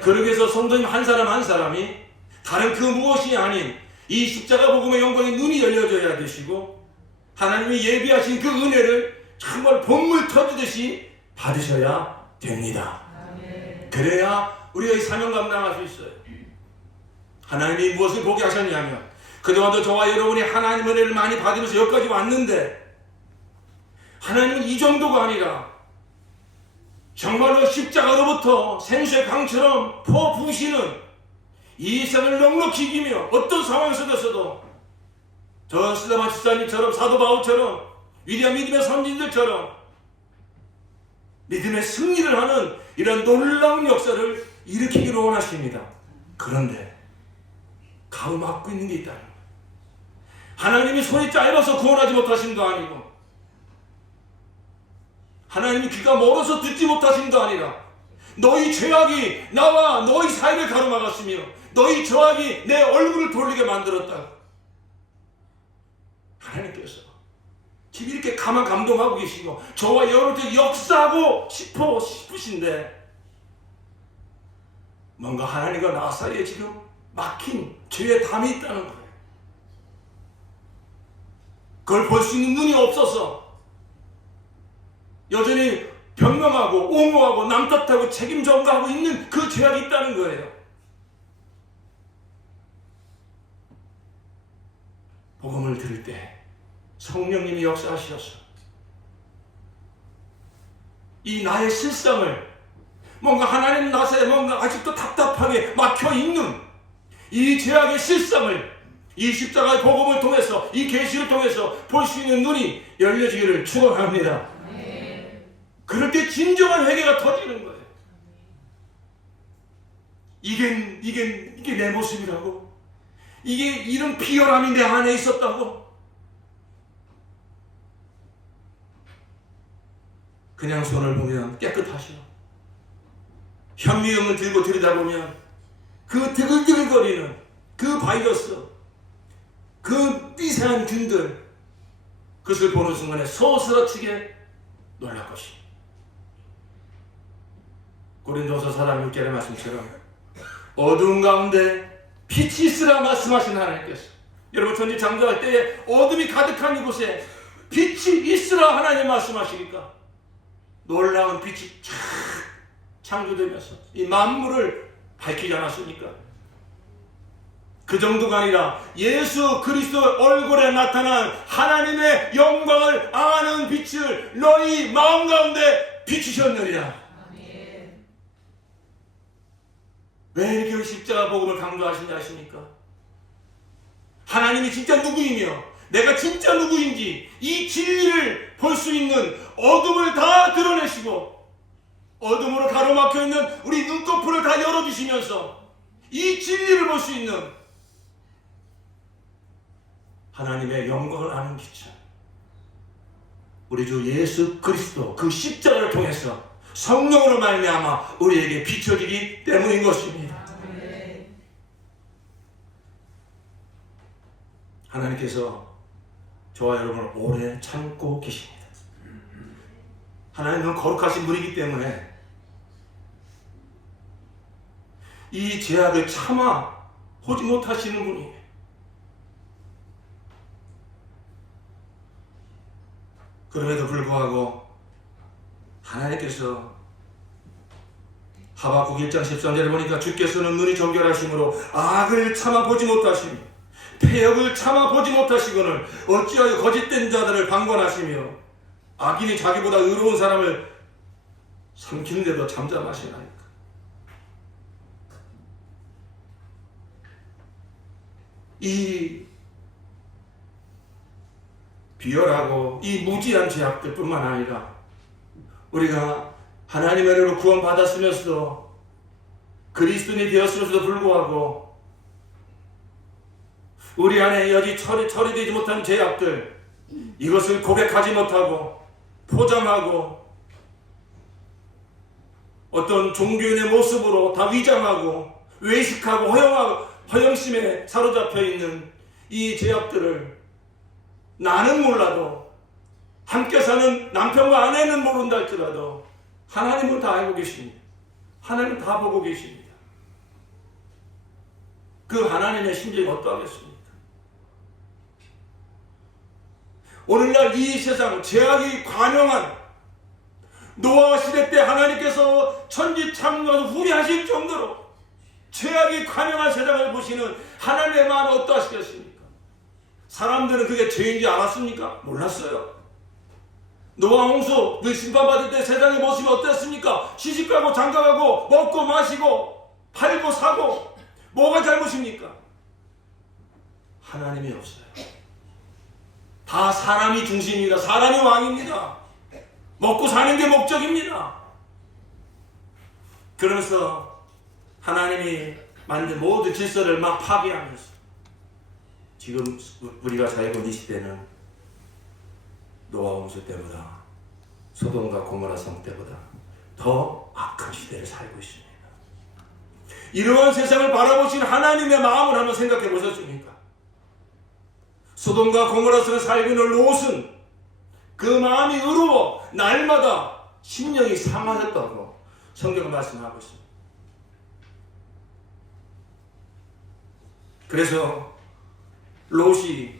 그러기 위해서 성도님 한 사람 한 사람이 다른 그 무엇이 아닌 이 십자가 복음의 영광에 눈이 열려져야 되시고, 하나님이 예비하신 그 은혜를 정말 본물 터지듯이 받으셔야 됩니다. 그래야 우리가 이 사명 감당할 수 있어요. 하나님이 무엇을 보게 하셨냐면, 그동안도 저와 여러분이 하나님 은혜를 많이 받으면서 여기까지 왔는데, 하나님은 이 정도가 아니라 정말로 십자가로부터 생수의 강처럼 퍼부으시는 이 세상을 넉넉히 이기며 어떤 상황 속에서도 저 스데반 집사님처럼, 사도 바울처럼, 위대한 믿음의 선진들처럼 믿음의 승리를 하는 이런 놀라운 역사를 일으키기를 원하십니다. 그런데 가로막고 있는 게 있다는 거예요. 하나님이 손이 짧아서 구원하지 못하신 거 아니고, 하나님이 귀가 멀어서 듣지 못하신 거 아니라, 너희 죄악이 나와 너희 사이를 가로막았으며 너희 죄악이 내 얼굴을 돌리게 만들었다. 하나님께서 지금 이렇게 가만 감동하고 계시고 저와 여러분들 역사하고 싶으신데, 뭔가 하나님과 나 사이에 지금 막힌 죄의 담이 있다는 거예요. 그걸 볼 수 있는 눈이 없어서 여전히 변명하고 옹호하고 남 탓하고 책임 전가하고 있는 그 죄악이 있다는 거예요. 복음을 들을 때 성령님이 역사하셔서 이 나의 실상을, 뭔가 하나님 나사에 뭔가 아직도 답답하게 막혀있는 이 죄악의 실상을 이 십자가의 복음을 통해서, 이 계시를 통해서 볼 수 있는 눈이 열려지기를 축원합니다. 그럴 때 진정한 회개가 터지는 거예요. 이게 내 모습이라고? 이게 이런 비열함이 내 안에 있었다고? 그냥 손을 보면 깨끗하셔. 현미경을 들고 들여다보면 그 드글드글거리는 그 바이러스, 그 미세한 균들, 그것을 보는 순간에 소스라치게 놀랄 것입니다. 고린도서 4장 6절의 말씀처럼 어두운 가운데 빛이 있으라 말씀하신 하나님께서, 여러분 천지 창조할 때에 어둠이 가득한 이곳에 빛이 있으라 하나님 말씀하시니까 놀라운 빛이 쫙 창조되면서 이 만물을 밝히지 않았습니까? 그 정도가 아니라 예수 그리스도 얼굴에 나타난 하나님의 영광을 아는 빛을 너희 마음 가운데 비추셨느니라. 왜 이렇게 십자가 복음을 강조하시는지 아십니까? 하나님이 진짜 누구이며 내가 진짜 누구인지 이 진리를 볼 수 있는 어둠을 다 드러내시고 어둠으로 가로막혀 있는 우리 눈꺼풀을 다 열어주시면서 이 진리를 볼 수 있는 하나님의 영광을 아는 기차, 우리 주 예수 그리스도 그 십자가를 통해서 성령으로 말미암아 우리에게 비춰지기 때문인 것입니다. 하나님께서 저와 여러분을 오래 참고 계십니다. 하나님은 거룩하신 분이기 때문에 이 죄악을 참아 보지 못하시는 분이에요. 그럼에도 불구하고 하나님께서 하박국 1장 13절에 보니까 주께서는 눈이 정결하심으로 악을 참아 보지 못하시며 패역을 참아 보지 못하시거늘 어찌하여 거짓된 자들을 방관하시며 악인이 자기보다 의로운 사람을 삼키는데도 잠잠하시나이까. 이 비열하고 이 무지한 죄악들 뿐만 아니라 우리가 하나님의 은혜로 구원받았으면서도 그리스도인이 되었음에도 불구하고 우리 안에 여지 처리되지 못한 죄악들, 이것을 고백하지 못하고 포장하고 어떤 종교인의 모습으로 다 위장하고 외식하고 허영심에 사로잡혀 있는 이 죄악들을 나는 몰라도 함께 사는 남편과 아내는 모른다 할지라도 하나님은 다 알고 계십니다. 하나님은 다 보고 계십니다. 그 하나님의 심정이 어떠하겠습니까? 오늘날 이 세상 죄악이 관영한 노아 시대 때 하나님께서 천지 창조하셔서 후회하실 정도로 죄악이 관영한 세상을 보시는 하나님의 마음이 어떠하시겠습니까? 사람들은 그게 죄인지 알았습니까? 몰랐어요. 노아 홍수 그 심판받을 때 세상의 모습이 어땠습니까? 시집가고 장가가고 먹고 마시고 팔고 사고 뭐가 잘못입니까? 하나님이 없어요. 다 사람이 중심입니다. 사람이 왕입니다. 먹고 사는 게 목적입니다. 그러면서 하나님이 만든 모든 질서를 막 파괴하면서 지금 우리가 살고 있는 시대는 노아 홍수 때보다 소돔과 고모라 성 때보다 더 악한 시대를 살고 있습니다. 이러한 세상을 바라보신 하나님의 마음을 한번 생각해 보셨습니까? 소돔과 고모라 성에 살고 있는 롯은 그 마음이 의로워 날마다 심령이 상하였다고 성경은 말씀하고 있습니다. 그래서 롯이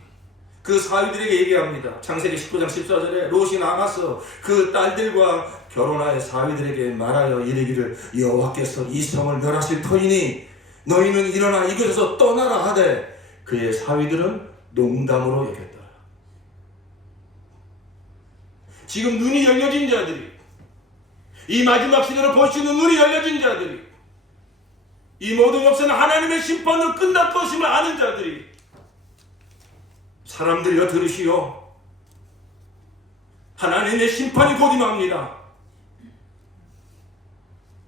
그 사위들에게 얘기합니다. 창세기 19장 14절에 롯이 나가서 그 딸들과 결혼하여 사위들에게 말하여 이르기를 여호와께서 이 성을 멸하실 터이니 너희는 일어나 이곳에서 떠나라 하되 그의 사위들은 농담으로 여겼더라. 지금 눈이 열려진 자들이, 이 마지막 시대를 볼 수 있는 눈이 열려진 자들이, 이 모든 역사는 하나님의 심판으로 끝날 것임을 아는 자들이, 사람들이여 들으시오. 하나님의 심판이 곧 임합니다.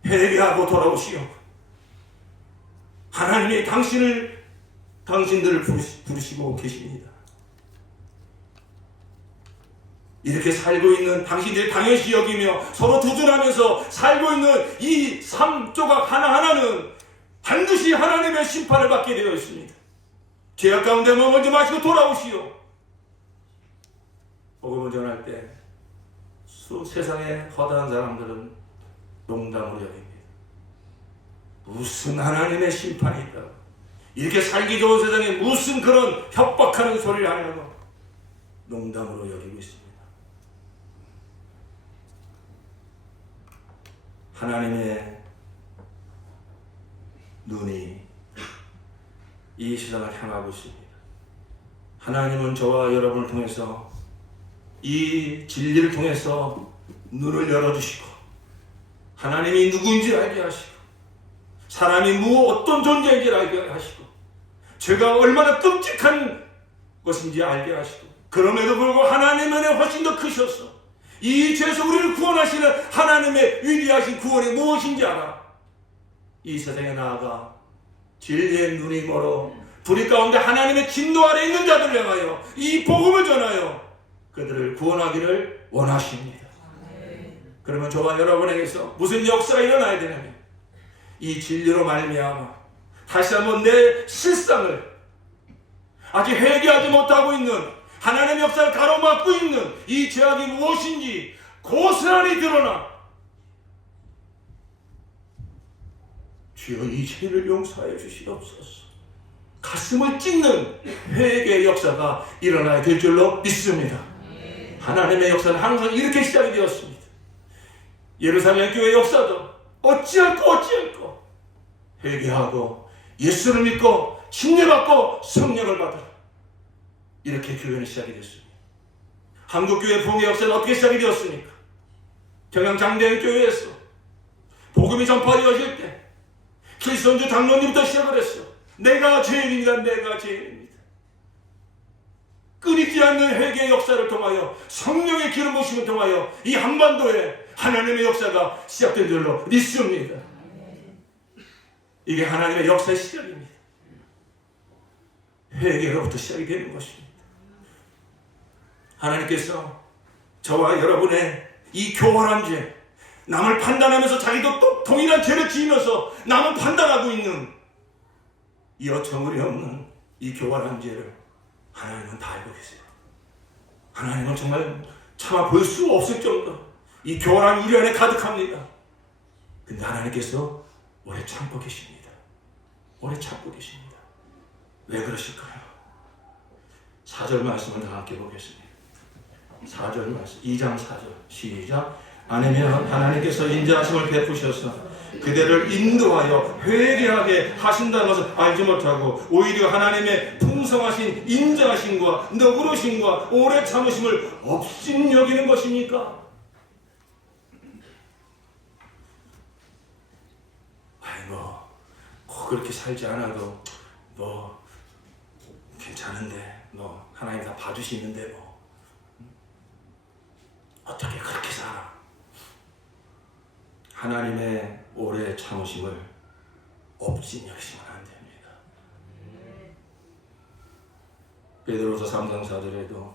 회개하고 돌아오시오. 하나님이 당신들을 부르시고 계십니다. 이렇게 살고 있는 당신들이 당연시 여기며 서로 두둔하면서 살고 있는 이 삶 조각 하나하나는 반드시 하나님의 심판을 받게 되어 있습니다. 죄악 가운데 머물지 마시고 돌아오시오. 복음을 전할 때 세상의 허다한 사람들은 농담으로 여깁니다. 무슨 하나님의 심판이 있다고, 이렇게 살기 좋은 세상에 무슨 그런 협박하는 소리를 하냐고 농담으로 여기고 있습니다. 하나님의 눈이 이 세상을 향하고 있습니다. 하나님은 저와 여러분을 통해서 이 진리를 통해서 눈을 열어주시고 하나님이 누구인지 알게 하시고 사람이 어떤 존재인지 알게 하시고 죄가 얼마나 끔찍한 것인지 알게 하시고 그럼에도 불구하고 하나님의 은혜 훨씬 더 크셔서 이 죄에서 우리를 구원하시는 하나님의 위대하신 구원이 무엇인지 알아 이 세상에 나아가 진리의 눈이 멀어 불의 가운데 하나님의 진노 아래 있는 자들 향하여 이 복음을 전하여 그들을 구원하기를 원하십니다. 그러면 저와 여러분에게서 무슨 역사가 일어나야 되냐면 이 진리로 말미암아 다시 한번 내 실상을 아직 회개하지 못하고 있는 하나님의 역사를 가로막고 있는 이 죄악이 무엇인지 고스란히 드러나 주여 이 죄를 용서하여 주시옵소서 가슴을 찢는 회개의 역사가 일어나야 될 줄로 믿습니다. 하나님의 역사는 항상 이렇게 시작이 되었습니다. 예루살렘 교회 역사도 어찌할꼬 회개하고 예수를 믿고 침례받고 성령을 받으라 이렇게 교회는 시작이 됐습니다. 한국교회 부흥의 역사는 어떻게 시작이 되었습니까? 평양 장대현 교회에서 복음이 전파되어질 때 길선주 장로님부터 시작을 했어. 내가 죄인입니다. 끊이지 않는 회개의 역사를 통하여 성령의 기름 부으심을 통하여 이 한반도에 하나님의 역사가 시작된 줄로 믿습니다. 이게 하나님의 역사의 시작입니다. 회개로부터 시작이 되는 것입니다. 하나님께서 저와 여러분의 이 교활한 죄, 남을 판단하면서 자기도 또 동일한 죄를 지으면서 남을 판단하고 있는 이 어처구니 없는 이 교활한 죄를 하나님은 다 알고 계세요. 하나님은 정말 참아 볼 수 없을 정도로 이 교활한 우리 안에 가득합니다. 근데 하나님께서 오래 참고 계십니다. 오래 참고 계십니다. 왜 그러실까요? 4절 말씀을 다 함께 보겠습니다. 4절 말씀 2장 4절 시작. 아니면 하나님께서 인자하심을 베푸셔서 그대를 인도하여 회개하게 하신다는 것을 알지 못하고 오히려 하나님의 풍성하신 인자하심과 너그러심과 오래 참으심을 업신여기는 것입니까? 꼭 그렇게 살지 않아도 괜찮은데 하나님 다 봐주시는데 어떻게 그렇게 살아? 하나님의 오래 참으심을 업신여기시면 안 됩니다. 베드로서 3장 4절에도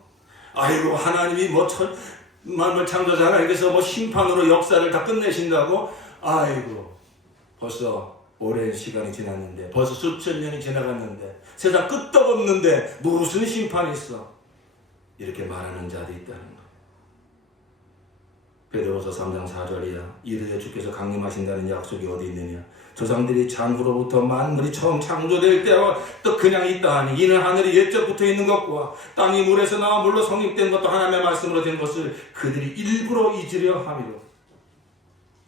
아이고 하나님이 만물 창조자 하나님께서 심판으로 역사를 다 끝내신다고 아이고 벌써 오랜 시간이 지났는데 벌써 수천 년이 지나갔는데 세상 끄떡없는데 무슨 심판이 있어? 이렇게 말하는 자도 있다는 거. 베드로서 3장 4절이야. 이르되 주께서 강림하신다는 약속이 어디 있느냐? 조상들이 장후로부터 만물이 처음 창조될 때와 또 그냥 있다 하니 이는 하늘이 옛적 붙어 있는 것과 땅이 물에서 나와 물로 성립된 것도 하나님의 말씀으로 된 것을 그들이 일부러 잊으려 함이로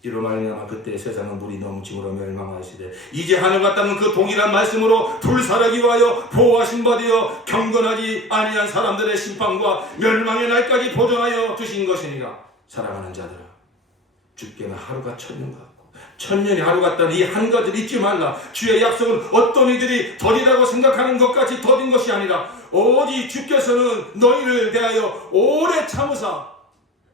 이로 말미암아 그때 세상은 물이 넘침으로 멸망하시되 이제 하늘과 땅은 그 동일한 말씀으로 불사르기 위하여 보호하신 바 되어 경건하지 아니한 사람들의 심판과 멸망의 날까지 보존하여 두신 것이니라. 사랑하는 자들아, 주께는 하루가 천년 같고 천년이 하루 같다는 이 한 가지를 잊지 말라. 주의 약속은 어떤 이들이 더디다고 생각하는 것까지 더딘 것이 아니라 오직 주께서는 너희를 대하여 오래 참으사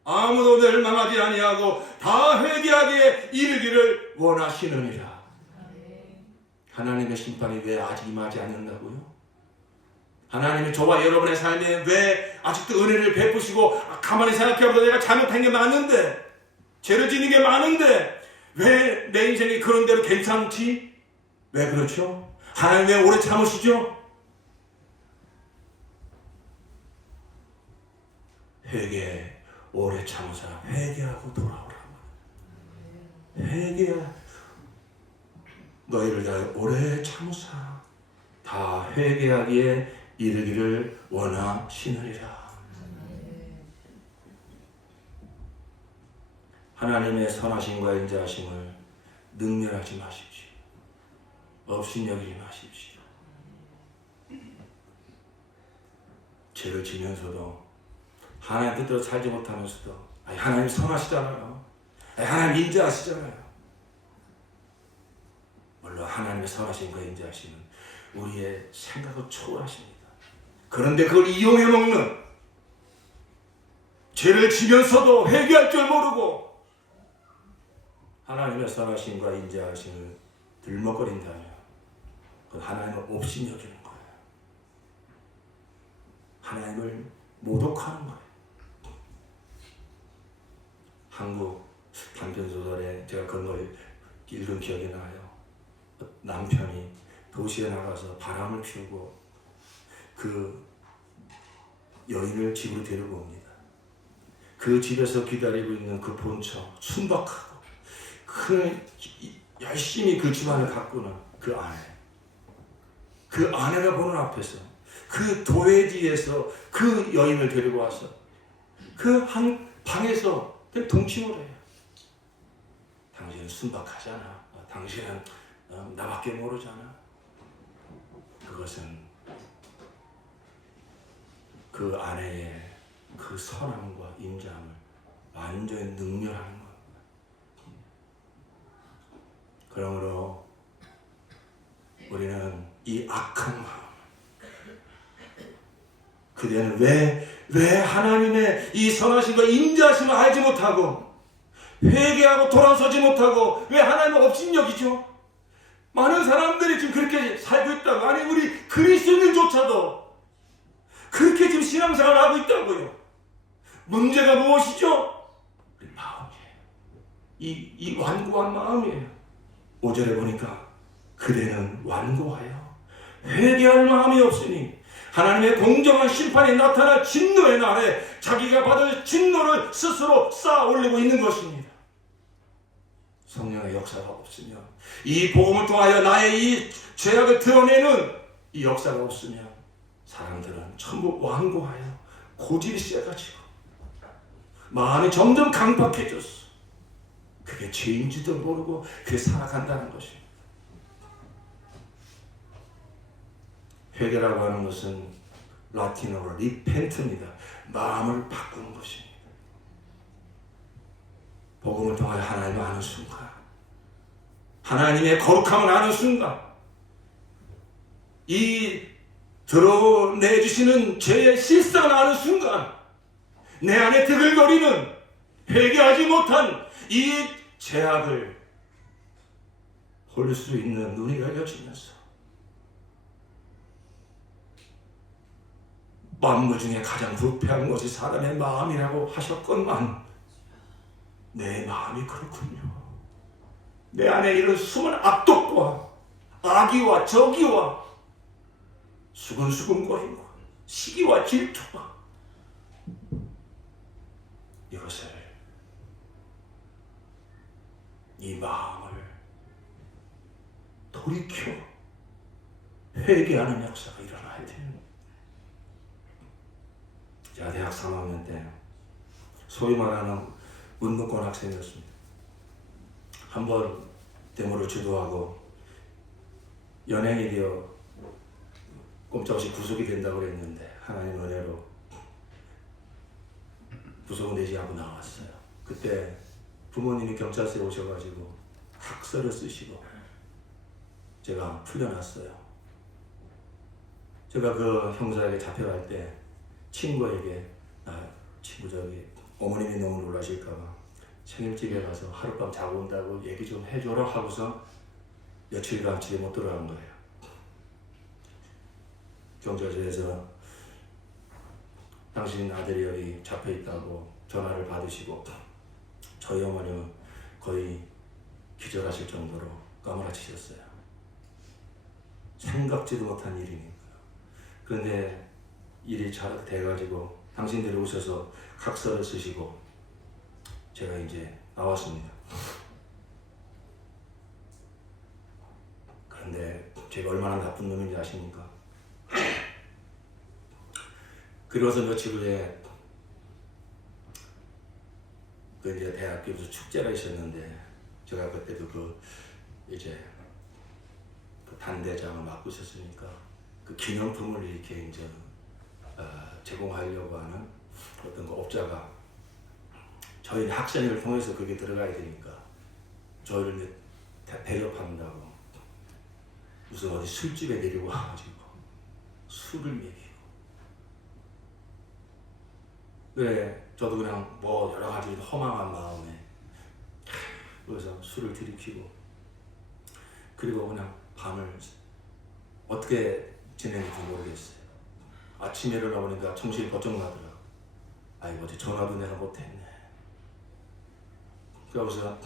아무도 멸망하지 아니하고 다 회개하기에 이르기를 원하시느니라. 하나님의 심판이 왜 아직 임하지 않는다고요? 하나님이 저와 여러분의 삶에 왜 아직도 은혜를 베푸시고 가만히 생각해보면 내가 잘못한 게 많은데 죄를 지는 게 많은데 왜 내 인생이 그런 대로 괜찮지? 왜 그렇죠? 하나님 왜 오래 참으시죠? 회개 오래 참으사 회개하고 돌아오라. 회개하 너희를 다해 오래 참으사 다 회개하기에 이르기를 원하시느니라. 하나님의 선하심과 인자하심을 능멸하지 마십시오. 업신여기지 마십시오. 죄를 지면서도 하나님 뜻대로 살지 못하면서도 하나님 선하시잖아요. 하나님 인자하시잖아요. 물론 하나님의 선하신 그 인자하심은 우리의 생각을 초월하십니다. 그런데 그걸 이용해 먹는, 죄를 지면서도 회개할 줄 모르고 하나님의 선하심과 인자하심을 들먹거린다면 그건 하나님을 없이 여기는 거예요. 하나님을 모독하는 거예요. 한국 단편소설에 제가 그런 걸 읽은 기억이 나요. 남편이 도시에 나가서 바람을 피우고 그 여인을 집으로 데리고 옵니다. 그 집에서 기다리고 있는 그 본처, 순박하고 열심히 그 집안을 가꾸는 그 아내, 그 아내가 보는 앞에서 그 도회지에서 그 여인을 데리고 와서 그 한 방에서 동침을 해요. 당신은 순박하잖아. 당신은 나밖에 모르잖아. 그것은 그 아내의 그 선함과 인자함을 완전히 능멸하는 겁니다. 그러므로 우리는 이 악한 마음, 그대는 왜 하나님의 이 선하심과 인자하심을 알지 못하고 회개하고 돌아서지 못하고 왜 하나님을 업신여기죠? 많은 사람들이 지금 그렇게 살고 있다고. 아니 우리 그리스도인조차도 그렇게 지금 신앙생활을 하고 있다고요. 문제가 무엇이죠? 우리 마음이에요. 이 완고한 마음이에요. 5절에 보니까 그대는 완고하여 회개할 마음이 없으니 하나님의 공정한 심판이 나타날 진노의 날에 자기가 받을 진노를 스스로 쌓아 올리고 있는 것입니다. 성령의 역사가 없으면, 이 복음을 통하여 나의 이 죄악을 드러내는 이 역사가 없으면 사람들은 전부 완고하여 고집이 세가지고 마음이 점점 강박해졌어. 그게 죄인지도 모르고 그게 살아간다는 것입니다. 회개라고 하는 것은 라틴어로 리펜트입니다. 마음을 바꾸는 것입니다. 복음을 통하여 하나님을 아는 순간, 하나님의 거룩함을 아는 순간, 이 드러내주시는 죄의 실상을 아는 순간 내 안에 드글거리는 회개하지 못한 이 죄악을 볼 수 있는 눈이 열려지면서 만물 중에 가장 부패한 것이 사람의 마음이라고 하셨건만 내 마음이 그렇군요. 내 안에 이런 숨은 악독과 악의와 적의와 수근수근거림과 시기와 질투가 이것을, 이 마음을 돌이켜 회개하는 역사가 일어나야 돼요. 제가 대학 3학년 때 소위 말하는 운동권 학생이었습니다. 한번 데모를 주도하고 연행이 되어 꼼짝없이 구속이 된다고 그랬는데 하나님 은혜로 구속은 되지 않고 나왔어요. 그때 부모님이 경찰서에 오셔가지고 학서를 쓰시고 제가 풀려났어요. 제가 그 형사에게 잡혀갈 때 친구에게 친구 저기 어머님이 너무 놀라실까봐 생일집에 가서 하룻밤 자고 온다고 얘기 좀 해줘라 하고서 며칠간 집에 못 들어간 거예요. 경찰서에서 당신 아들이 여기 잡혀있다고 전화를 받으시고 저희 어머님은 거의 기절하실 정도로 까무라치셨어요. 생각지도 못한 일이니까. 그런데 일이 잘 돼가지고 당신들이 오셔서 각서를 쓰시고 제가 이제 나왔습니다. 그런데 제가 얼마나 나쁜 놈인지 아십니까? 그러고서 며칠 후에 그 이제 대학교에서 축제가 있었는데 제가 그때도 이제 그 단대장을 맡고 있었으니까 그 기념품을 이렇게 이제 제공하려고 하는 어떤 그 업자가 저희 학생을 통해서 그게 들어가야 되니까 저희를 대접한다고 무슨 어디 술집에 데리고 와가지고 술을 먹이고. 그래, 저도 그냥 뭐 여러 가지 허망한 마음에 그래서 술을 들이키고, 그리고 그냥 밤을 어떻게 지내는지 모르겠어요. 아침에 일어나보니까 정신이 번쩍 나더라고. 아이고, 어제 전화도 내가 못했네. 그러고서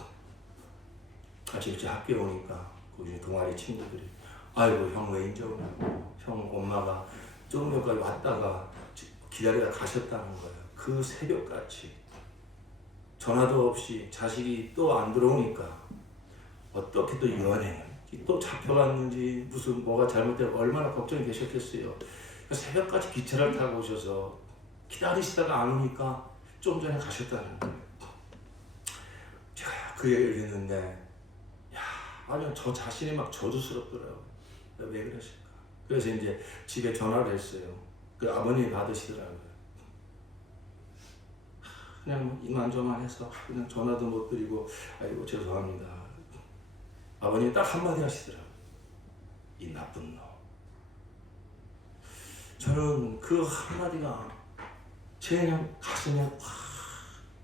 같이 이제 학교에 오니까 거기 동아리 친구들이 아이고, 형 왜 인제 오냐고. 형 엄마가 조금 전까지 왔다가 기다리다 가셨다는 거예요. 그 새벽같이 전화도 없이 자식이 또 안 들어오니까 어떻게 또 연행을 또 잡혀갔는지 무슨 뭐가 잘못되고 얼마나 걱정이 되셨겠어요. 새벽까지 기차를 타고 오셔서 기다리시다가 안 오니까 좀 전에 가셨다는 거예요. 제가 그 얘기를 했는데 아니 저 자신이 막 저주스럽더라고요. 왜 그러실까? 그래서 이제 집에 전화를 했어요. 그 아버님이 받으시더라고요. 그냥 이만저만해서 그냥 전화도 못 드리고 아이고 죄송합니다. 아버님이 딱 한마디 하시더라고요. 이 나쁜 놈. 저는 그 한마디가 제 그냥 가슴에 확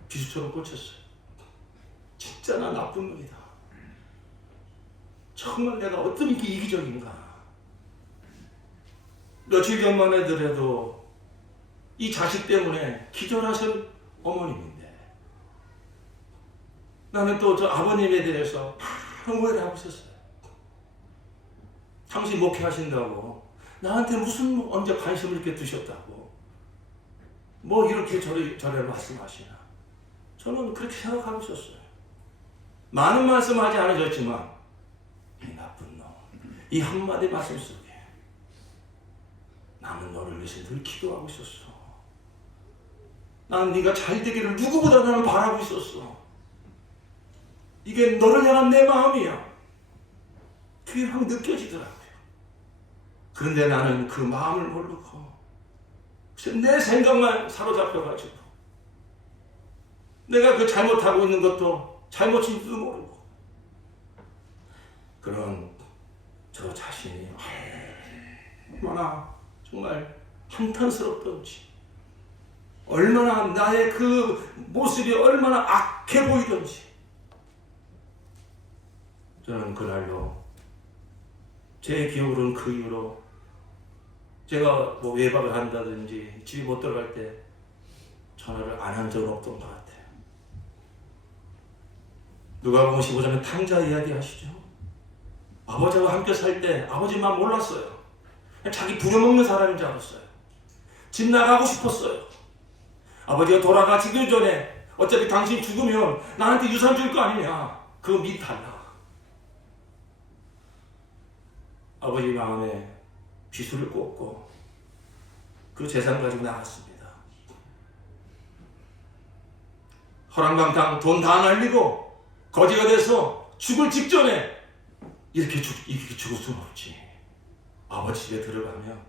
비수처럼 꽂혔어요. 진짜 나 나쁜 놈이다. 정말 내가 어떤 게 이기적인가. 며칠 전만 해더라도 이 자식 때문에 기절하신 어머님인데 나는 또 저 아버님에 대해서 오해를 하고 있었어요. 당신 목회하신다고 나한테 무슨 언제 관심을 이렇게 두셨다고 뭐 이렇게 저래 말씀하시나. 저는 그렇게 생각하고 있었어요. 많은 말씀하지 않으셨지만 이 나쁜 놈, 이 한마디 말씀 속에 나는 너를 위해서 늘 기도하고 있었어. 난 네가 잘 되기를 누구보다 나는 바라고 있었어. 이게 너를 향한 내 마음이야. 그게 확 느껴지더라고요. 그런데 나는 그 마음을 모르고 내 생각만 사로잡혀가지고 내가 그 잘못하고 있는 것도 잘못인지도 모르고 그런 저 자신이 얼마나 정말 한탄스럽던지, 얼마나 나의 그 모습이 얼마나 악해 보이던지, 저는 그날로 제 기억으로는 그 이후로 제가 뭐 외박을 한다든지 집에 못 들어갈 때 전화를 안 한 적은 없던 것 같아요. 누가복음 15장에 탕자 이야기 하시죠. 아버지와 함께 살 때 아버지만 몰랐어요. 자기 부려먹는 사람인 줄 알았어요. 집 나가고 싶었어요. 아버지가 돌아가시기 전에 어차피 당신 죽으면 나한테 유산 줄 거 아니냐. 그거 믿 달라. 아버지 마음에 비수를 꽂고 그 재산 가지고 나갔습니다. 허랑방탕 돈 다 날리고 거지가 돼서 죽을 직전에 이렇게 죽을 수는 없지. 아버지 집에 들어가면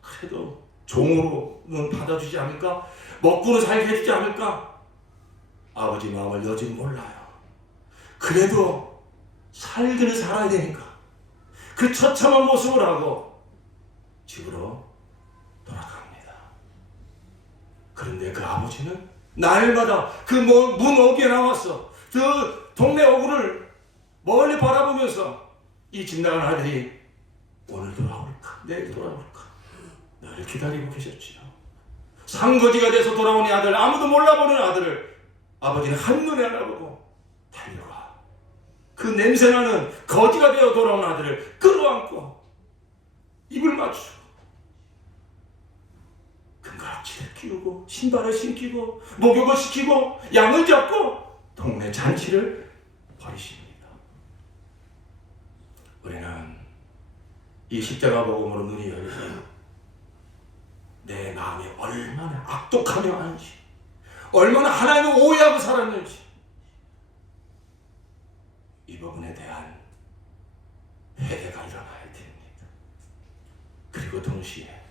그래도 종으로는 받아주지 않을까? 먹고는 살게 해주지 않을까? 아버지 마음을 여진 몰라요. 그래도 살기는 살아야 되니까 그 처참한 모습을 하고 집으로 돌아갑니다. 그런데 그 아버지는 날마다 그 문 어귀에 나와서 그 동네 어구를 멀리 바라보면서 이 집 나간 아들이 오늘 돌아올까? 내일 돌아올까? 늘 기다리고 계셨지요. 상거지가 돼서 돌아온 이 아들, 아무도 몰라보는 아들을 아버지는 한눈에 알아보고 달려가 그 냄새나는 거지가 되어 돌아온 아들을 끌어안고 입을 맞추고 금가락지를 끼우고 신발을 신기고 목욕을 시키고 양을 잡고 동네 잔치를 벌이십니다. 우리는 이 십자가 복음으로 눈이 열리고 내 마음이 얼마나 악독하며 하는지, 얼마나 하나님을 오해하고 살았는지 이 부분에 대한 회개가 일어나야 됩니다. 그리고 동시에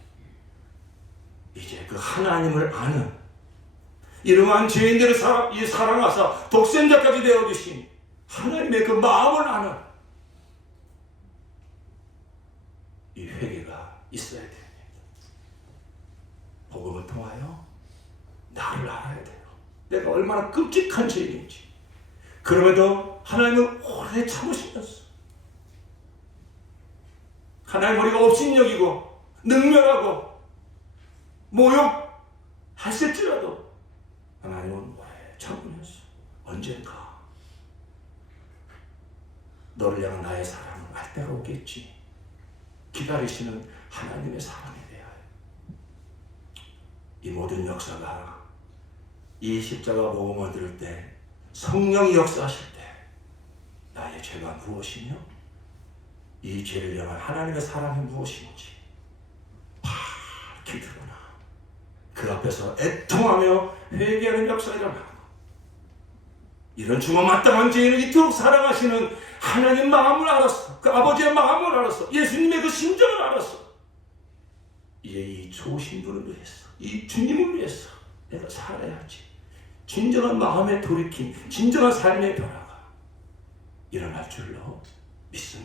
이제 그 하나님을 아는 이러한 죄인들을 사랑하사 독생자까지 되어주신 하나님의 그 마음을 아는 이 회개가 있어야 됩니다. 복음을 통하여 나를 알아야 돼요. 내가 얼마나 끔찍한 죄인인지. 그럼에도 하나님은 오래 참으시면서 하나님 우리가 업신여기고 능멸하고 모욕하실지라도 하나님은 오래 참으면서 언젠가 너를 향한 나의 사랑은 갈 때가 오겠지 기다리시는 하나님의 사랑에 대하여 이 모든 역사가 이 십자가 복음을 들을 때 성령이 역사하실 때 나의 죄가 무엇이며 이 죄를 향한 하나님의 사랑이 무엇인지 밝히 드러나 그 앞에서 애통하며 회개하는 역사가 일어나고 이런 죽음 마땅한 죄인을 이토록 사랑하시는 하나님 마음을 알았어. 그 아버지의 마음을 알았어. 예수님의 그 심정을 알았어. 이제 이 좋으신 분을 위해서 이 주님을 위해서 내가 살아야지. 진정한 마음의 돌이킴, 진정한 삶의 변화가 일어날 줄로 믿습니다.